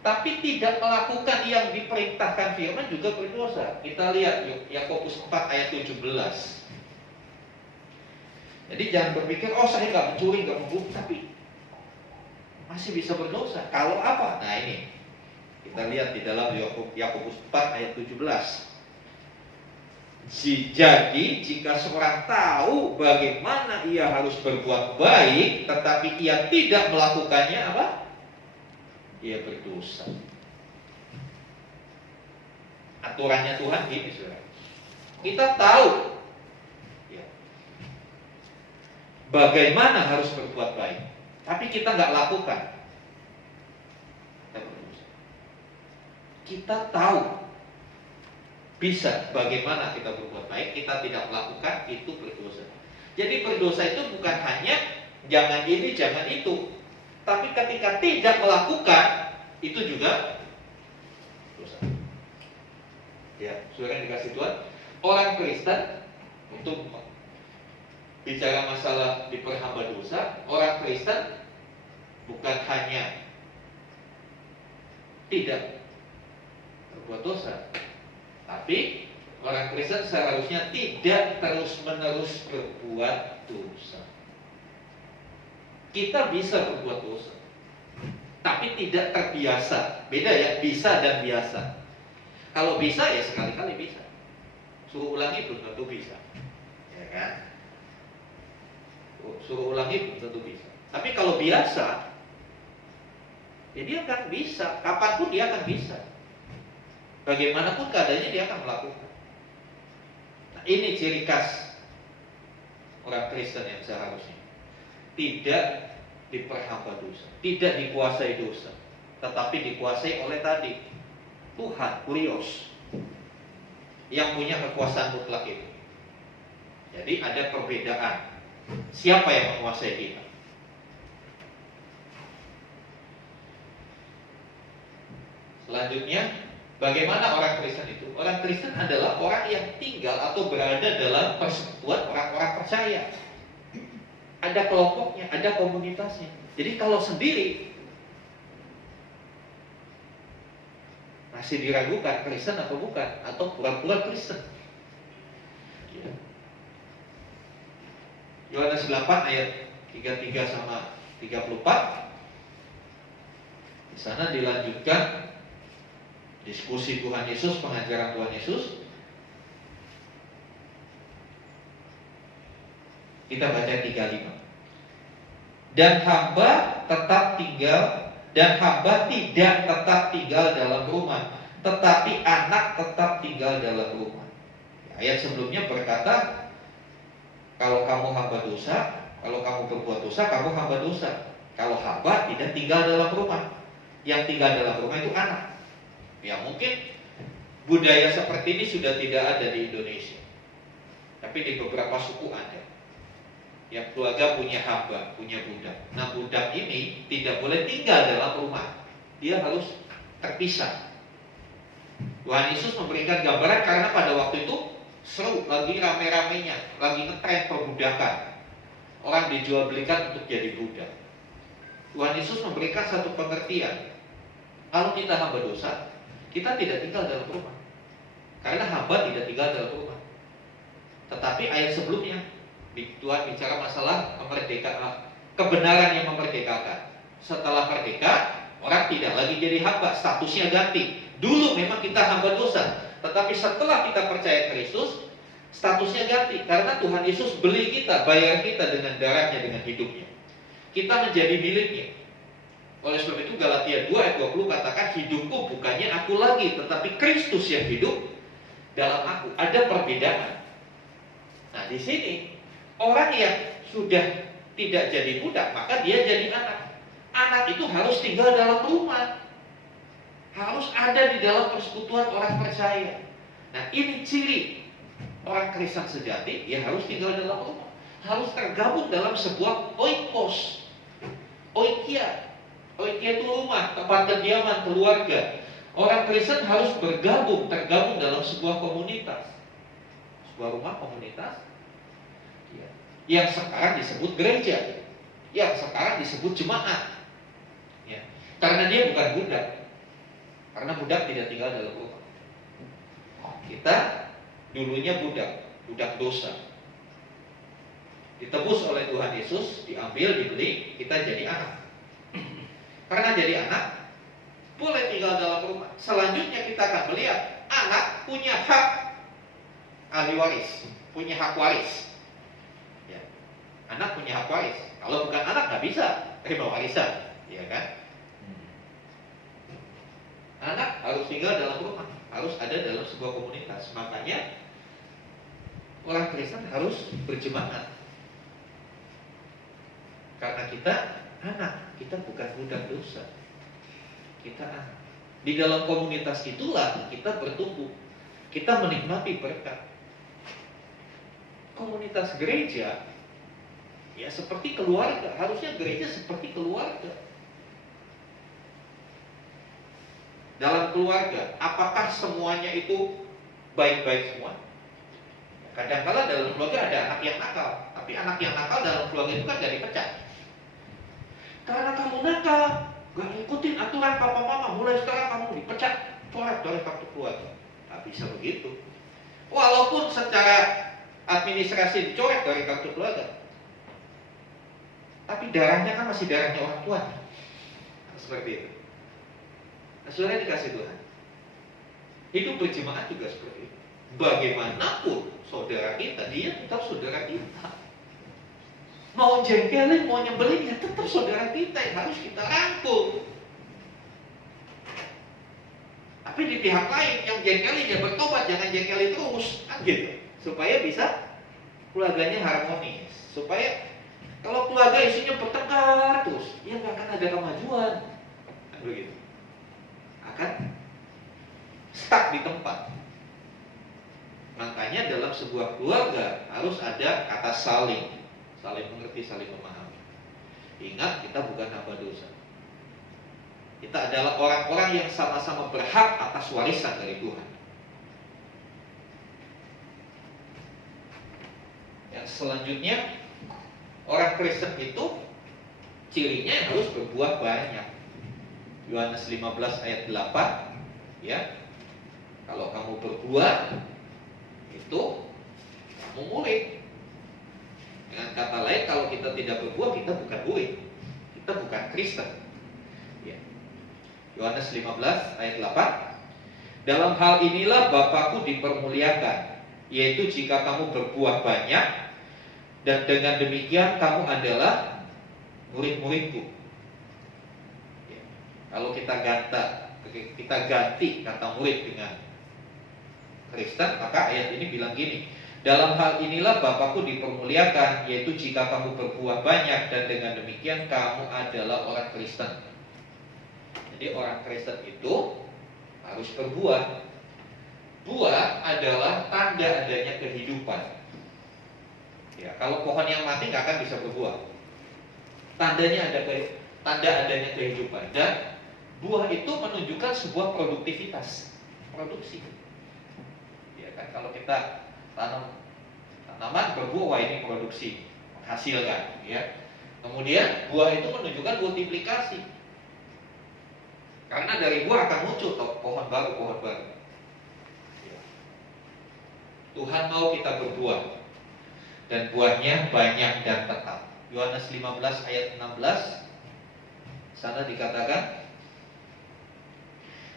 tapi tidak melakukan yang diperintahkan firman juga berdosa. Kita lihat Yakobus 4 ayat 17. Jadi jangan berpikir, "Oh, saya nggak mencuri, nggak membunuh," tapi masih bisa berdosa. Kalau apa? Nah ini kita lihat di dalam Yakobus 4 ayat 17. Jadi jika seorang tahu bagaimana ia harus berbuat baik, tetapi ia tidak melakukannya, apa? Ia berdosa. Aturannya Tuhan gini, saudara. Kita tahu ya, bagaimana harus berbuat baik, tapi kita nggak lakukan, kita berdosa. Kita tahu bisa bagaimana kita berbuat baik, kita tidak melakukan, itu berdosa. Jadi berdosa itu bukan hanya jangan ini, jangan itu, tapi ketika tidak melakukan, itu juga dosa. Ya, saudara yang dikasih Tuhan, orang Kristen untuk bicara masalah diperhamba dosa, orang Kristen bukan hanya tidak berbuat dosa, tapi orang Kristen seharusnya tidak terus-menerus berbuat dosa. Kita bisa berbuat dosa, tapi tidak terbiasa. Beda ya, bisa dan biasa. Kalau bisa ya sekali-kali bisa. Suruh ulangi belum tentu bisa, ya kan? Suruh ulangi belum tentu bisa. Tapi kalau biasa, ya dia akan bisa. Kapanpun dia akan bisa. Bagaimanapun keadaannya dia akan melakukan. Nah, ini ciri khas orang Kristen yang seharusnya tidak diperhamba dosa, tidak dikuasai dosa, tetapi dikuasai oleh tadi Tuhan, Kurios, yang punya kekuasaan mutlak itu. Jadi ada perbedaan. Siapa yang menguasai kita? Selanjutnya, bagaimana orang Kristen itu? Orang Kristen adalah orang yang tinggal atau berada dalam persekutuan orang-orang percaya. Ada kelompoknya, ada komunitasnya. Jadi kalau sendiri masih diragukan Kristen atau bukan, atau pura-pura Kristen. Yohanes 8 ayat 33 sama 34. Di sana dilanjutkan diskusi Tuhan Yesus, pengajaran Tuhan Yesus. Kita baca 35. Dan hamba tetap tinggal, dan hamba tidak tetap tinggal dalam rumah, tetapi anak tetap tinggal dalam rumah. Ayat sebelumnya berkata, kalau kamu hamba dosa, kalau kamu berbuat dosa, kamu hamba dosa. Kalau hamba tidak tinggal dalam rumah, yang tinggal dalam rumah itu anak. Ya mungkin budaya seperti ini sudah tidak ada di Indonesia, tapi di beberapa suku ada. Yang keluarga punya hamba, punya budak. Nah budak ini tidak boleh tinggal dalam rumah, dia harus terpisah. Tuhan Yesus memberikan gambaran karena pada waktu itu seru, lagi rame-ramenya, lagi ngetren perbudakan. Orang dijual belikan untuk jadi budak. Tuhan Yesus memberikan satu pengertian. Kalau kita hamba dosa, kita tidak tinggal dalam rumah, karena hamba tidak tinggal dalam rumah. Tetapi ayat sebelumnya Tuhan bicara masalah kemerdekaan, kebenaran yang memerdekakan. Setelah merdeka, orang tidak lagi jadi hamba, statusnya ganti. Dulu memang kita hamba dosa, tetapi setelah kita percaya Kristus, statusnya ganti. Karena Tuhan Yesus beli kita, bayar kita dengan darahnya, dengan hidupnya. Kita menjadi miliknya. Oleh sebab itu Galatia 2 ayat 20 katakan, hidupku bukannya aku lagi, tetapi Kristus yang hidup dalam aku. Ada perbedaan. Nah di sini orang yang sudah tidak jadi budak, maka dia jadi anak. Anak itu harus tinggal dalam rumah, harus ada di dalam persekutuan orang percaya. Nah ini ciri orang Kristen sejati, dia harus tinggal dalam rumah, harus tergabung dalam sebuah oikos, oikia. Oikia itu rumah, tempat kediaman, keluarga. Orang Kristen harus tergabung dalam sebuah komunitas, sebuah rumah komunitas, yang sekarang disebut gereja, yang sekarang disebut jemaat, ya. Karena dia bukan budak, karena budak tidak tinggal dalam rumah. Kita dulunya budak dosa, ditebus oleh Tuhan Yesus, diambil, dibeli, kita jadi anak. Karena jadi anak, boleh tinggal dalam rumah. Selanjutnya kita akan melihat anak punya hak ahli waris, punya hak waris. Anak punya hak waris. Kalau bukan anak nggak bisa terima warisan, ya kan? Anak harus tinggal dalam rumah, harus ada dalam sebuah komunitas. Makanya orang Kristen harus berjemaat. Karena kita anak, kita bukan budak dosa. Kita anak. Di dalam komunitas itulah kita bertumbuh, kita menikmati berkat. Komunitas gereja ya seperti keluarga, harusnya gereja seperti keluarga. Dalam keluarga, apakah semuanya itu baik-baik semua? Kadang-kadang dalam keluarga ada anak yang nakal, tapi anak yang nakal dalam keluarga itu kan gak dipecat. Karena kamu nakal, gak ngikutin aturan papa mama, mulai sekarang kamu dipecat, coret dari kartu keluarga. Gak bisa begitu. Walaupun secara administrasi dicoret dari kartu keluarga, tapi darahnya kan masih darahnya orang tua. Seperti itu. Nah, saudara dikasih Tuhan, hidup berjemaat juga seperti itu. bagaimanapun saudara kita, dia tetap saudara kita. Mau jengkelin, mau nyebelin, ya tetap saudara kita yang harus kita rangkul. Tapi di pihak lain yang jengkelin ya bertobat, jangan jengkelin terus, kan gitu. Supaya bisa keluarganya harmonis. Supaya kalau keluarga isinya bertengkar terus, ya nggak akan ada kemajuan, kan begitu. Akan stuck di tempat. Makanya dalam sebuah keluarga harus ada kata saling mengerti, saling memahami. Ingat, kita bukan hamba dosa. Kita adalah orang-orang yang sama-sama berhak atas warisan dari Tuhan. Yang selanjutnya, orang Kristen itu cirinya yang harus berbuah banyak. Yohanes 15 ayat 8, ya. Kalau kamu berbuah, itu kamu murid. Dengan kata lain, kalau kita tidak berbuah, kita bukan murid, kita bukan Kristen. Ya. Yohanes 15 ayat 8. Dalam hal inilah Bapakku dipermuliakan, yaitu jika kamu berbuah banyak, dan dengan demikian kamu adalah murid-muridku. Ya. Kalau kita ganti kata murid dengan Kristen, maka ayat ini bilang gini: dalam hal inilah Bapakku dipermuliakan, yaitu jika kamu berbuah banyak, dan dengan demikian kamu adalah orang Kristen. Jadi orang Kristen itu harus berbuah. Buah adalah tanda adanya kehidupan. Ya, kalau pohon yang mati nggak akan bisa berbuah. Tanda adanya kehidupan. Dan buah itu menunjukkan sebuah produktivitas, produksi. Ya kan, kalau kita tanam tanaman berbuah, wah ini produksi, menghasilkan, ya. Kemudian buah itu menunjukkan multiplikasi. Karena dari buah akan muncul pohon baru. Ya. Tuhan mau kita berbuah, dan buahnya banyak dan tetap. Yohanes 15 ayat 16, sana dikatakan,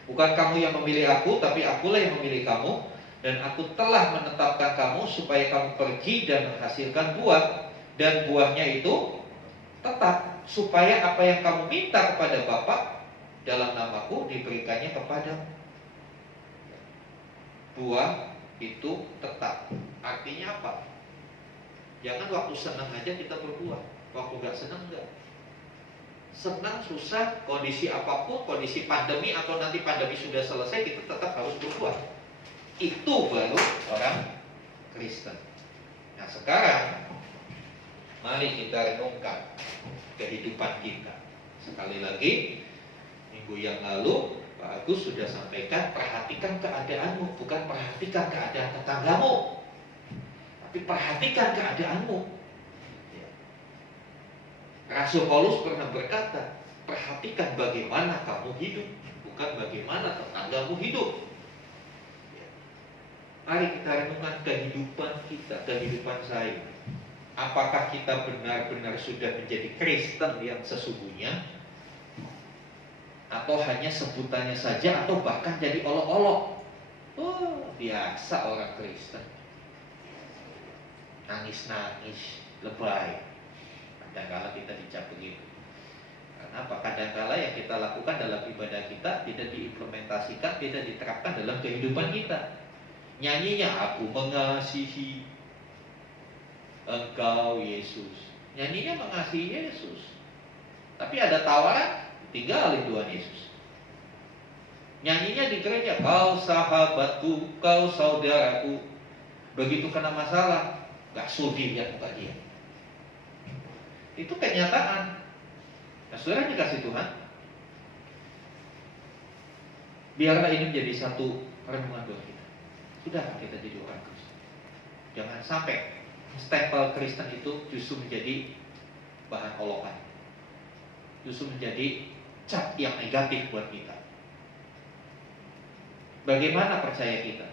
bukan kamu yang memilih aku, tapi akulah yang memilih kamu, dan aku telah menetapkan kamu supaya kamu pergi dan menghasilkan buah, dan buahnya itu tetap, supaya apa yang kamu minta kepada Bapa dalam namaku diberikannya kepadamu. Buah itu tetap. Artinya apa? Jangan waktu senang aja kita berbuah, waktu gak senang enggak. Senang, susah, kondisi apapun, kondisi pandemi atau nanti pandemi sudah selesai, kita tetap harus berbuah. Itu baru orang Kristen. Nah sekarang, mari kita renungkan kehidupan kita. Sekali lagi, minggu yang lalu Pak Agus sudah sampaikan, perhatikan keadaanmu, bukan perhatikan keadaan tetanggamu, tapi perhatikan keadaanmu. Ya. Rasul Paulus pernah berkata, perhatikan bagaimana kamu hidup, bukan bagaimana tetanggamu hidup. Ya. Mari kita renungkan kehidupan kita, kehidupan saya. Apakah kita benar-benar sudah menjadi Kristen yang sesungguhnya, atau hanya sebutannya saja, atau bahkan jadi olok-olok? Oh, biasa orang Kristen, nangis-nangis, lebay. Kadang-kala kita dicap begitu. Karena apa? Kadang-kala yang kita lakukan dalam ibadah kita tidak diimplementasikan, tidak diterapkan dalam kehidupan kita. Nyanyinya, aku mengasihi Engkau Yesus. Nyanyinya mengasihi Yesus, tapi ada tawaran, tinggalin Tuhan Yesus. Nyanyinya di gereja, kau sahabatku, kau saudaraku. Begitu kena masalah, gak sudi lihat muka dia. Itu kenyataan. Nah, saudara dikasih Tuhan, biarlah ini menjadi satu renungan buat kita. Sudah kita jadi orang Kristen. Jangan sampai stempel Kristen itu justru menjadi bahan olokan, justru menjadi cap yang negatif buat kita. Bagaimana percaya kita?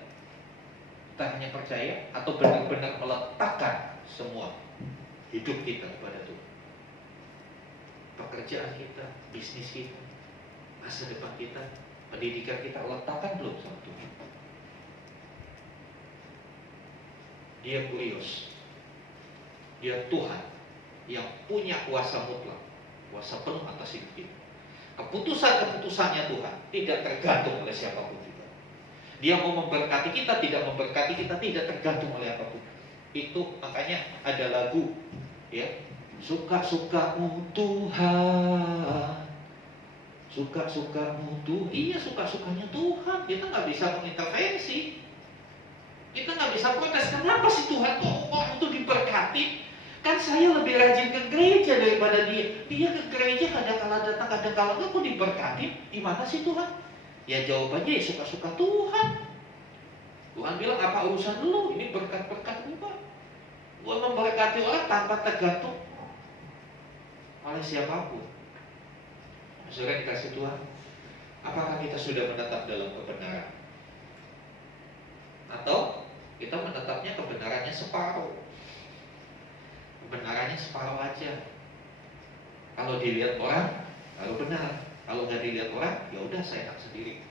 Kita hanya percaya atau benar-benar meletakkan semua hidup kita kepada Tuhan? Pekerjaan kita, bisnis kita, masa depan kita, pendidikan kita, letakkan belum sama Tuhan? Dia kurios. Dia Tuhan yang punya kuasa mutlak, kuasa penuh atas hidup kita. Keputusan-keputusannya Tuhan tidak tergantung oleh siapapun juga. Dia mau memberkati kita, tidak memberkati kita, tidak tergantung oleh apapun. Itu makanya ada lagu, ya, suka-sukamu Tuhan, suka-sukamu Tuhan. Iya, suka-sukanya Tuhan. Kita nggak bisa mengintervensi. Kita nggak bisa protes. Kenapa sih Tuhan kok itu diberkati? Kan saya lebih rajin ke gereja daripada dia. Dia ke gereja kadang-kala datang, kadang-kala enggak, kok diberkati? Gimana sih Tuhan? Ya jawabannya ya suka-suka Tuhan. Tuhan bilang, apa urusan lu? Ini berkat-berkat gua. Gua memberkati orang tanpa tergantung oleh siapapun. Saudara dikasih Tuhan, apakah kita sudah menetap dalam kebenaran? Atau kita menetapnya kebenarannya separuh? Kebenarannya separuh aja. Kalau dilihat orang, kalau benar. Kalau nggak dilihat orang, ya udah saya enak sendiri.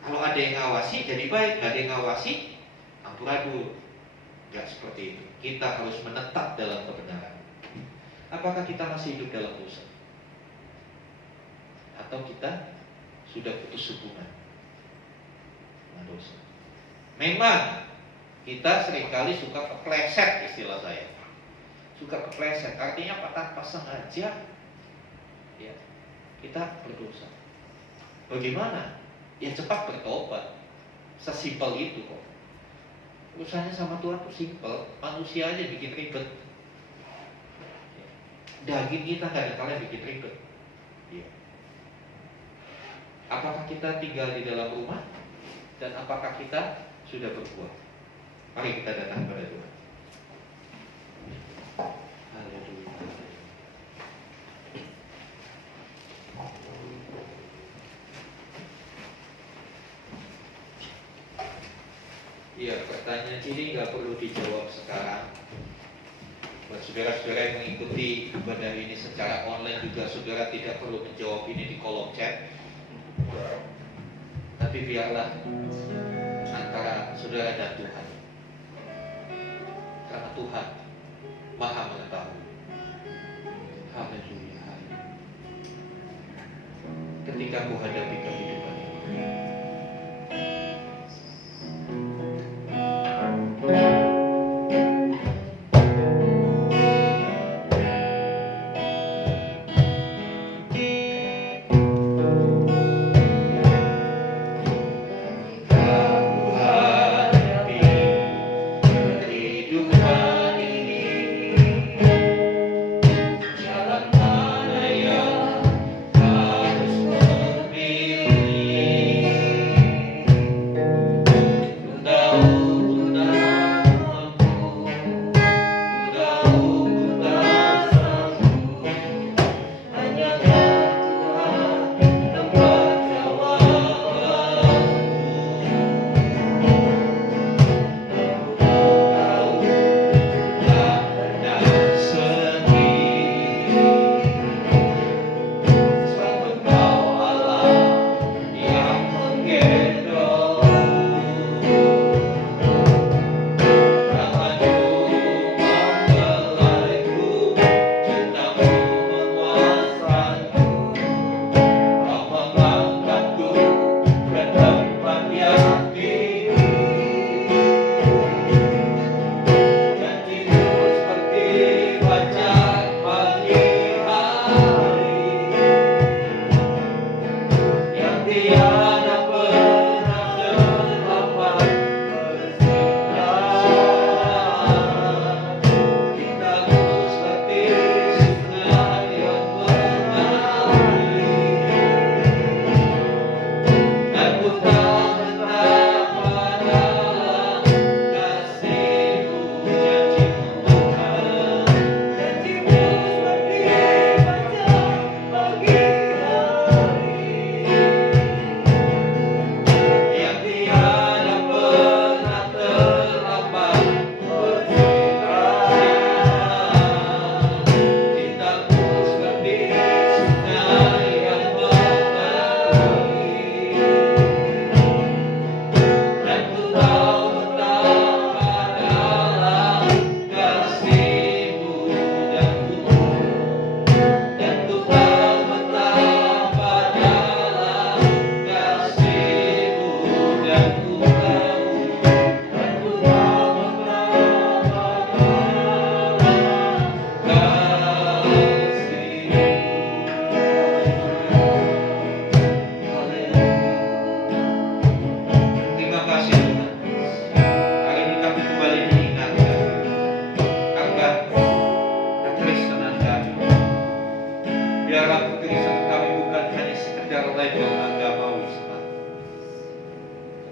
Kalau ada yang ngawasi, jadi baik. Nggak ada yang ngawasi, amburadul. Nggak seperti itu. Kita harus menetap dalam kebenaran. Apakah kita masih hidup dalam dosa? Atau kita sudah putus hubungan dengan dosa? Memang kita seringkali suka kepleset, istilah saya. Suka kepleset, artinya tanpa sengaja, ya, kita berdosa. Bagaimana? Ya cepat bertobat. Sesimpel itu kok. Urusannya sama Tuhan tuh simpel. Manusia aja bikin ribet. Daging kita kadang-kadang bikin ribet. Ya. Apakah kita tinggal di dalam rumah? Dan apakah kita sudah berbuah? Mari kita datang kepada Tuhan. Haleluya. Iya, pertanyaan ini nggak perlu dijawab sekarang. Buat saudara-saudara yang mengikuti ibadah ini secara online juga, saudara tidak perlu menjawab ini di kolom chat. Tapi biarlah antara saudara dan Tuhan, karena Tuhan Maha mengetahui. Haleluya. Ketika aku hadapi kehidupan ini,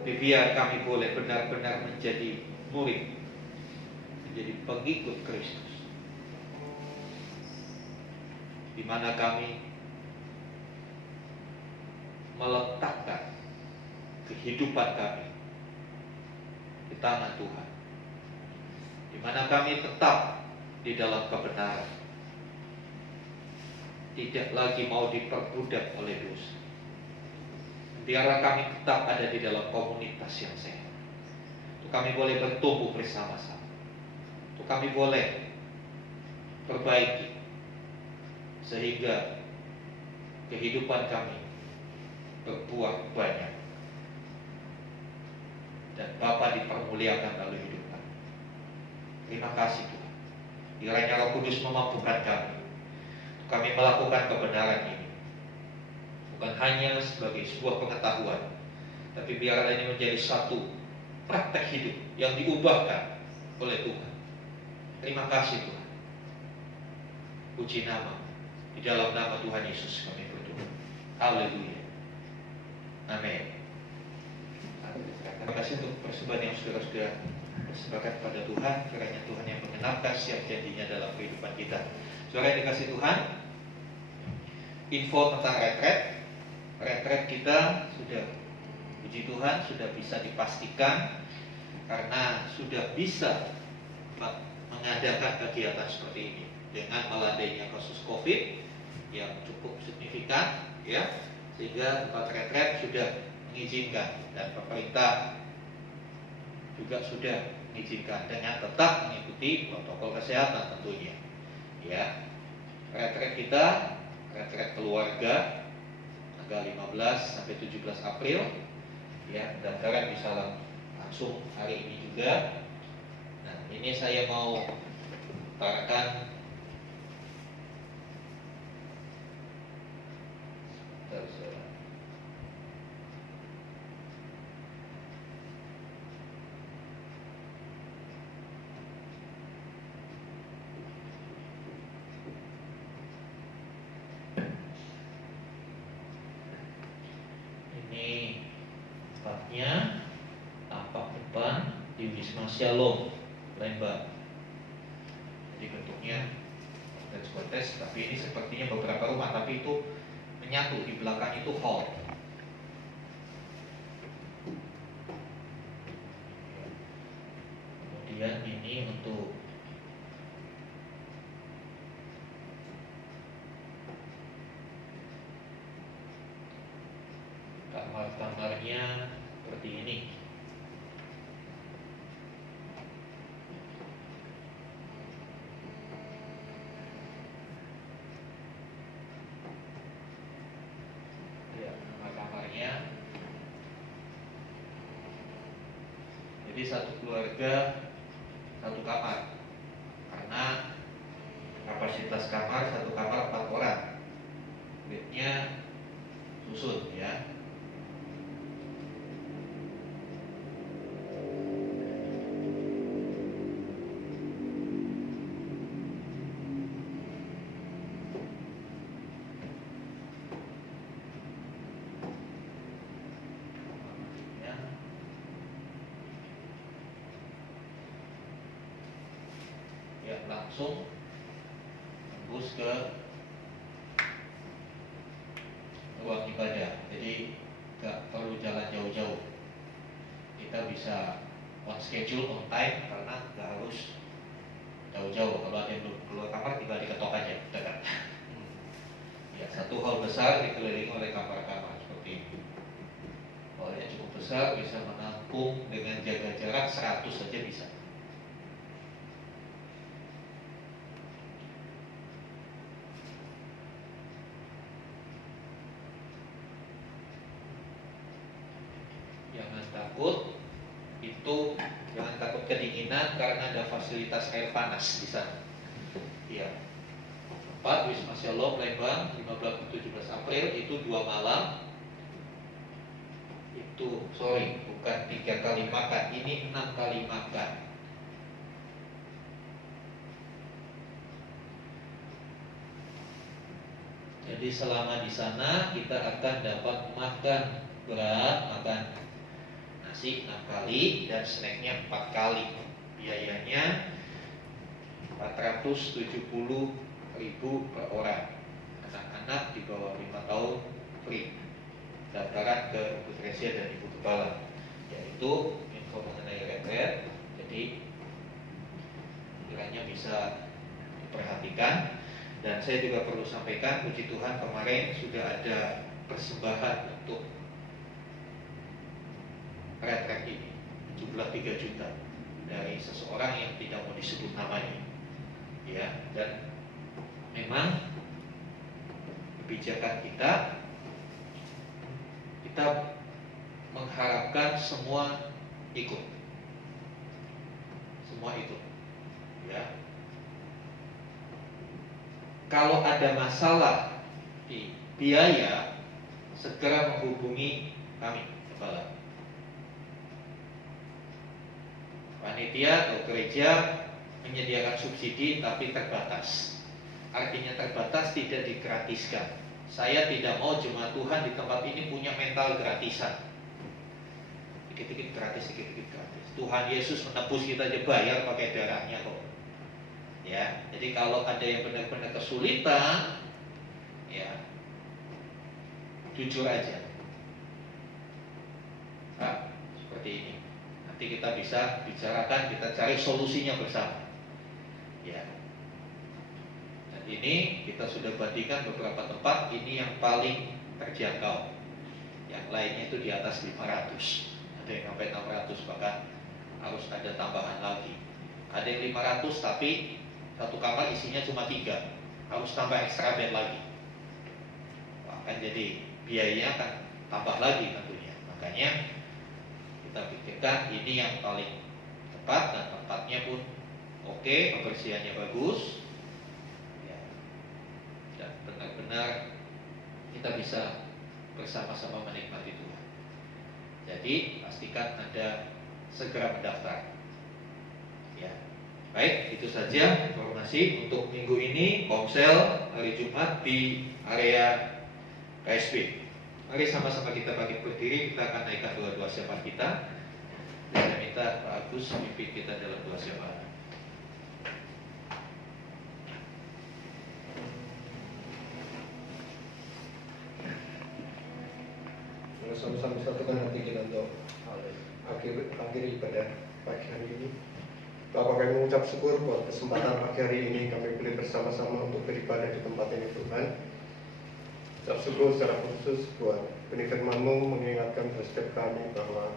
Tapi biar kami boleh benar-benar menjadi murid, menjadi pengikut Kristus, di mana kami meletakkan kehidupan kami di tangan Tuhan, di mana kami tetap di dalam kebenaran, tidak lagi mau diperbudak oleh dosa. Biarlah kami tetap ada di dalam komunitas yang sehat, untuk kami boleh bertumbuh bersama-sama, untuk kami boleh perbaiki sehingga kehidupan kami berbuah banyak dan Bapa dipermuliakan dalam hidup kami. Terima kasih Tuhan. Kiranya Roh Kudus memampukan kami untuk kami melakukan kebenaran ini, bukan hanya sebagai sebuah pengetahuan, tapi biarlah ini menjadi satu praktek hidup yang diubahkan oleh Tuhan. Terima kasih Tuhan. Puji nama, di dalam nama Tuhan Yesus kami berdoa. Haleluya. Amin. Terima kasih untuk persembahan yang saudara-saudara persembahkan kepada Tuhan. Kiranya Tuhan yang mengenapkan setiap janjinya dalam kehidupan kita. Saudara yang dikasih Tuhan, info tentang retret kita sudah, puji Tuhan, sudah bisa dipastikan karena sudah bisa mengadakan kegiatan seperti ini dengan melandainya kasus COVID yang cukup signifikan, ya, sehingga tempat retret sudah mengizinkan dan pemerintah juga sudah mengizinkan dengan tetap mengikuti protokol kesehatan tentunya, ya. Retret kita, retret keluarga tanggal 15 sampai 17 April, ya, pendaftaran bisa langsung hari ini juga. Nah, ini saya mau utarakan ini tempatnya tampak depan di Wisma Shalom Lembang. Jadi bentuknya kotes, tapi ini sepertinya beberapa rumah, tapi itu menyatu, di belakang itu hall. Kemudian ini untuk kamar-kamarnya seperti ini. Jadi satu keluarga satu kamar, karena kapasitas kamar satu kamar 4 orang, bednya susun, ya. Langsung tembus ke ruang ibadah, jadi gak perlu jalan jauh-jauh. Kita bisa on schedule, on time, karena gak harus jauh-jauh. Kalau ada yang belum keluar kamar, tinggal diketok aja, dekat. Ya, satu hall besar dikelilingi oleh kamar-kamar seperti ini. Hallnya cukup besar, bisa menampung dengan jaga jarak 100 saja bisa. Takut itu, jangan takut kedinginan karena ada fasilitas air panas di sana. Iya. 4 Wisma Shalom Lembang 15-17 April itu 2 malam. Itu bukan 3 kali makan, ini 6 kali makan. Jadi selama di sana kita akan dapat makan berat, makan Nasi 6 kali dan snacknya 4 kali. Biayanya 470.000 per orang. Anak-anak di bawah 5 tahun free. Daftaran ke Ibu Tresia dan Ibu Kepala, yaitu info mengenai retret. Jadi kiranya bisa diperhatikan. Dan saya juga perlu sampaikan, puji Tuhan kemarin sudah ada persembahan untuk retret ini, jumlah 3 juta dari seseorang yang tidak mau disebut namanya, ya. Dan memang kebijakan kita mengharapkan semua ikut, ya. Kalau ada masalah di biaya, segera menghubungi kami, Kepala. Panitia atau gereja menyediakan subsidi tapi terbatas. Artinya terbatas, tidak digratiskan. Saya tidak mau jemaat Tuhan di tempat ini punya mental gratisan. Dikit-dikit gratis, dikit-dikit gratis. Tuhan Yesus menebus kita aja bayar pakai darahnya kok. Ya, jadi kalau ada yang benar-benar kesulitan, ya jujur aja. Nah, seperti ini. Nanti kita bisa bicarakan, kita cari solusinya bersama. Ya. Dan ini kita sudah bandingkan beberapa tempat, ini yang paling terjangkau. Yang lainnya itu di atas 500. Ada yang sampai 600, bahkan harus ada tambahan lagi. Ada yang 500 tapi satu kamar isinya cuma 3, harus tambah ekstra bed lagi. Wah, kan jadi biayanya akan tambah lagi tentunya. Makanya kita pikirkan ini yang paling tepat dan tempatnya pun oke, kebersihannya bagus, ya. Dan benar-benar kita bisa bersama-sama menikmati Tuhan. Jadi pastikan Anda segera mendaftar. Ya. Baik, itu saja informasi untuk minggu ini. Komsel hari Jumat di area KSP. Mari sama-sama kita bangkit berdiri. Kita akan naikkan doa-doa syafaat kita. Dan saya minta Pak Agus memimpin kita dalam doa syafaat. Sama-sama satukan hati kita untuk akhir ibadah pagi hari ini. Bapak, kami mengucap syukur buat kesempatan pagi hari ini kami boleh bersama-sama untuk beribadah di tempat ini, Tuhan. Ucap syukur secara khusus buat benih firman-Mu mengingatkan kepada setiap kami bahwa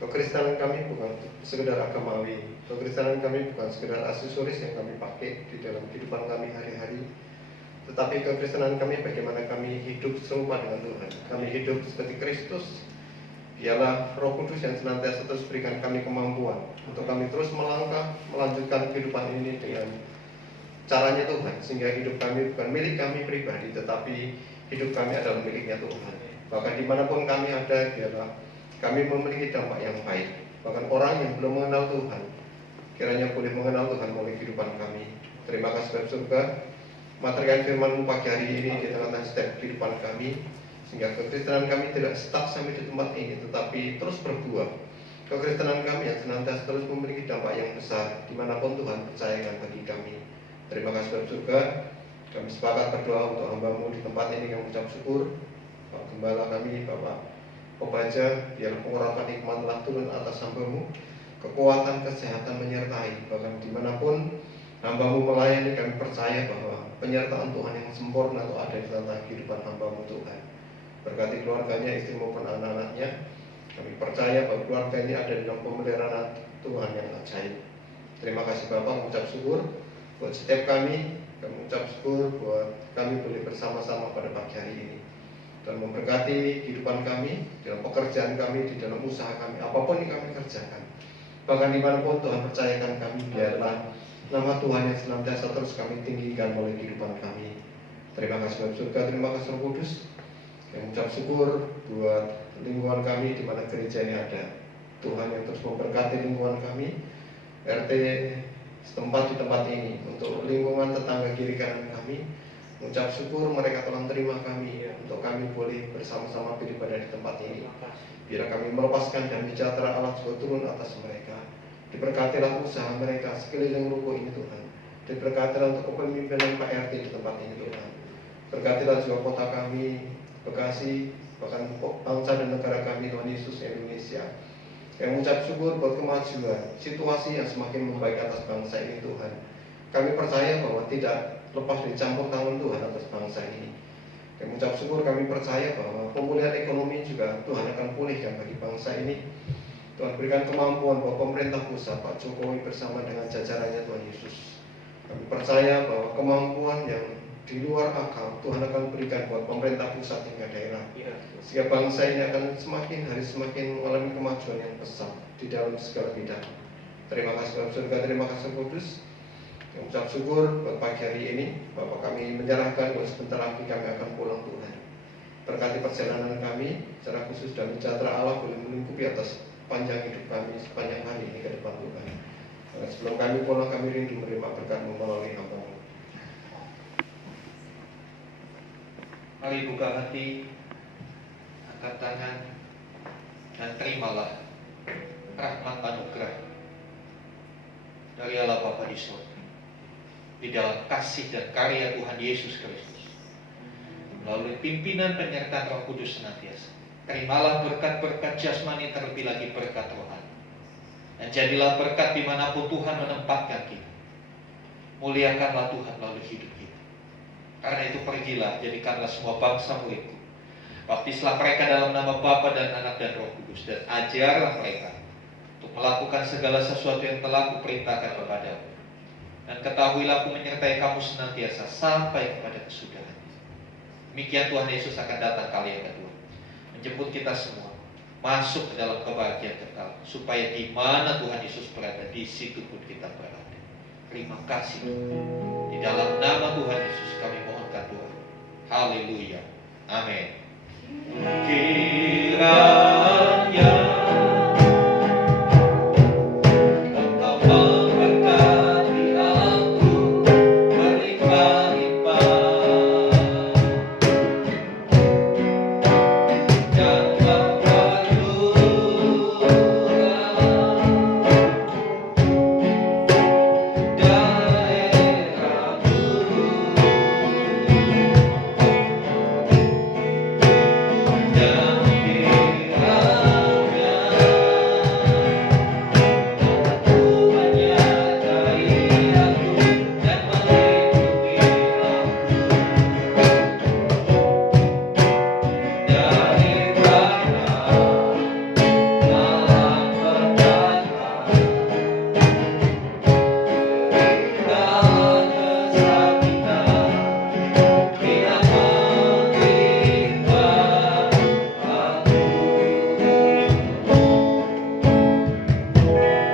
kekristenan kami bukan sekedar agamawi, kekristenan kami bukan sekedar aksesoris yang kami pakai di dalam kehidupan kami hari-hari, tetapi kekristenan kami bagaimana kami hidup serupa dengan Tuhan. Kami hidup seperti Kristus. Dialah Roh Kudus yang senantiasa terus berikan kami kemampuan untuk kami terus melangkah, melanjutkan kehidupan ini dengan caranya Tuhan, sehingga hidup kami bukan milik kami pribadi, tetapi hidup kami adalah miliknya Tuhan. Bahkan dimanapun kami ada, dialah kami memiliki dampak yang baik. Bahkan orang yang belum mengenal Tuhan, kiranya boleh mengenal Tuhan melalui kehidupan kami. Terima kasih Bapa surga, materi firman pagi hari ini di tengah-tengah setiap kehidupan kami, sehingga kekristenan kami tidak stuck sampai di tempat ini, tetapi terus berbuah. Kekristenan kami yang senantiasa terus memiliki dampak yang besar dimanapun Tuhan percayakan bagi kami. Terima kasih Bapa surga. Kami sepakat berdoa untuk hamba-Mu di tempat ini yang mengucap syukur. Bapak Gembala kami, Bapak Obaja, biarlah pengurapan hikmat telah turun atas hamba-Mu, kekuatan, kesehatan menyertai. Bahkan dimanapun hamba-Mu melayani, kami percaya bahwa penyertaan Tuhan yang sempurna itu ada di tengah kehidupan hamba-Mu Tuhan. Berkati keluarganya, istri maupun anak-anaknya. Kami percaya bahwa keluarga ini ada dalam pemeliharaan Tuhan yang ajaib. Terima kasih Bapak, mengucap syukur buat setiap kami. Kami mengucap syukur buat kami boleh bersama-sama pada pagi hari ini. Dan memberkati kehidupan kami, dalam pekerjaan kami, di dalam usaha kami, apapun yang kami kerjakan. Bahkan dimanapun Tuhan percayakan kami, biarlah nama Tuhan yang senantiasa terus kami tinggikan melalui kehidupan kami. Terima kasih Bapak surga, terima kasih Roh Kudus. Kami mengucap syukur buat lingkungan kami di mana gereja ini ada. Tuhan yang terus memberkati lingkungan kami, RT setempat di tempat ini, untuk lingkungan tetangga kiri kanan kami, Mengucap syukur mereka telah menerima kami untuk kami boleh bersama-sama beribadah di tempat ini. Biar kami melepaskan dan sejahtera Allah juga turun atas mereka. Diberkatilah usaha mereka sekeliling ruko ini Tuhan. Diberkatilah untuk kepemimpinan Pak RT di tempat ini Tuhan. Berkatilah juga kota kami, Bekasi, bahkan bangsa dan negara kami Tuhan Yesus Indonesia. Yang mengucap syukur buat kemajuan, situasi yang semakin membaik atas bangsa ini Tuhan. Kami percaya bahwa tidak lepas dari campur tangan Tuhan atas bangsa ini. Yang mengucap syukur kami percaya bahwa pemulihan ekonomi juga Tuhan akan pulihkan bagi bangsa ini. Tuhan berikan kemampuan buat pemerintah pusat, Pak Jokowi bersama dengan jajarannya Tuhan Yesus. Kami percaya bahwa kemampuan yang di luar akal Tuhan akan berikan buat pemerintah pusat hingga daerah. Sehingga bangsa ini akan semakin hari semakin mengalami kemajuan yang pesat di dalam segala bidang. Terima kasih Bapak Surga, terima kasih Kudus. Mengucap syukur buat pagi hari ini, Bapak kami menyerahkan bahwa sebentar lagi kami akan pulang Tuhan. Berkati perjalanan kami, secara khusus dan sejahtera Allah boleh melingkupi atas panjang hidup kami sepanjang hari ini ke depan Tuhan. Karena sebelum kami pulang kami rindu menerima berkat-Mu melalui hamba-Mu. Mari buka hati, angkat tangan, dan terimalah rahmat anugerah dari Allah Bapa di surga. Di dalam kasih dan karya Tuhan Yesus Kristus, melalui pimpinan penyertaan Roh Kudus senantiasa, terimalah berkat-berkat jasmani, terlebih lagi berkat rohani, dan jadilah berkat dimanapun Tuhan menempatkan kita. Muliakanlah Tuhan melalui hidup kita. Karena itu pergilah, jadikanlah semua bangsa muridku. Baptislah mereka dalam nama Bapa dan Anak dan Roh Kudus, dan ajarlah mereka untuk melakukan segala sesuatu yang telah kuperintahkan kepadamu. Dan ketahuilah aku menyertai kamu senantiasa sampai kepada kesudahan. Demikian Tuhan Yesus akan datang kali yang kedua, menjemput kita semua masuk ke dalam kebahagiaan kekal, supaya di mana Tuhan Yesus berada, di situ pun kita berada. Terima kasih Tuhan. Di dalam nama Tuhan Yesus kami mohonkan Tuhan. Haleluya. Amin.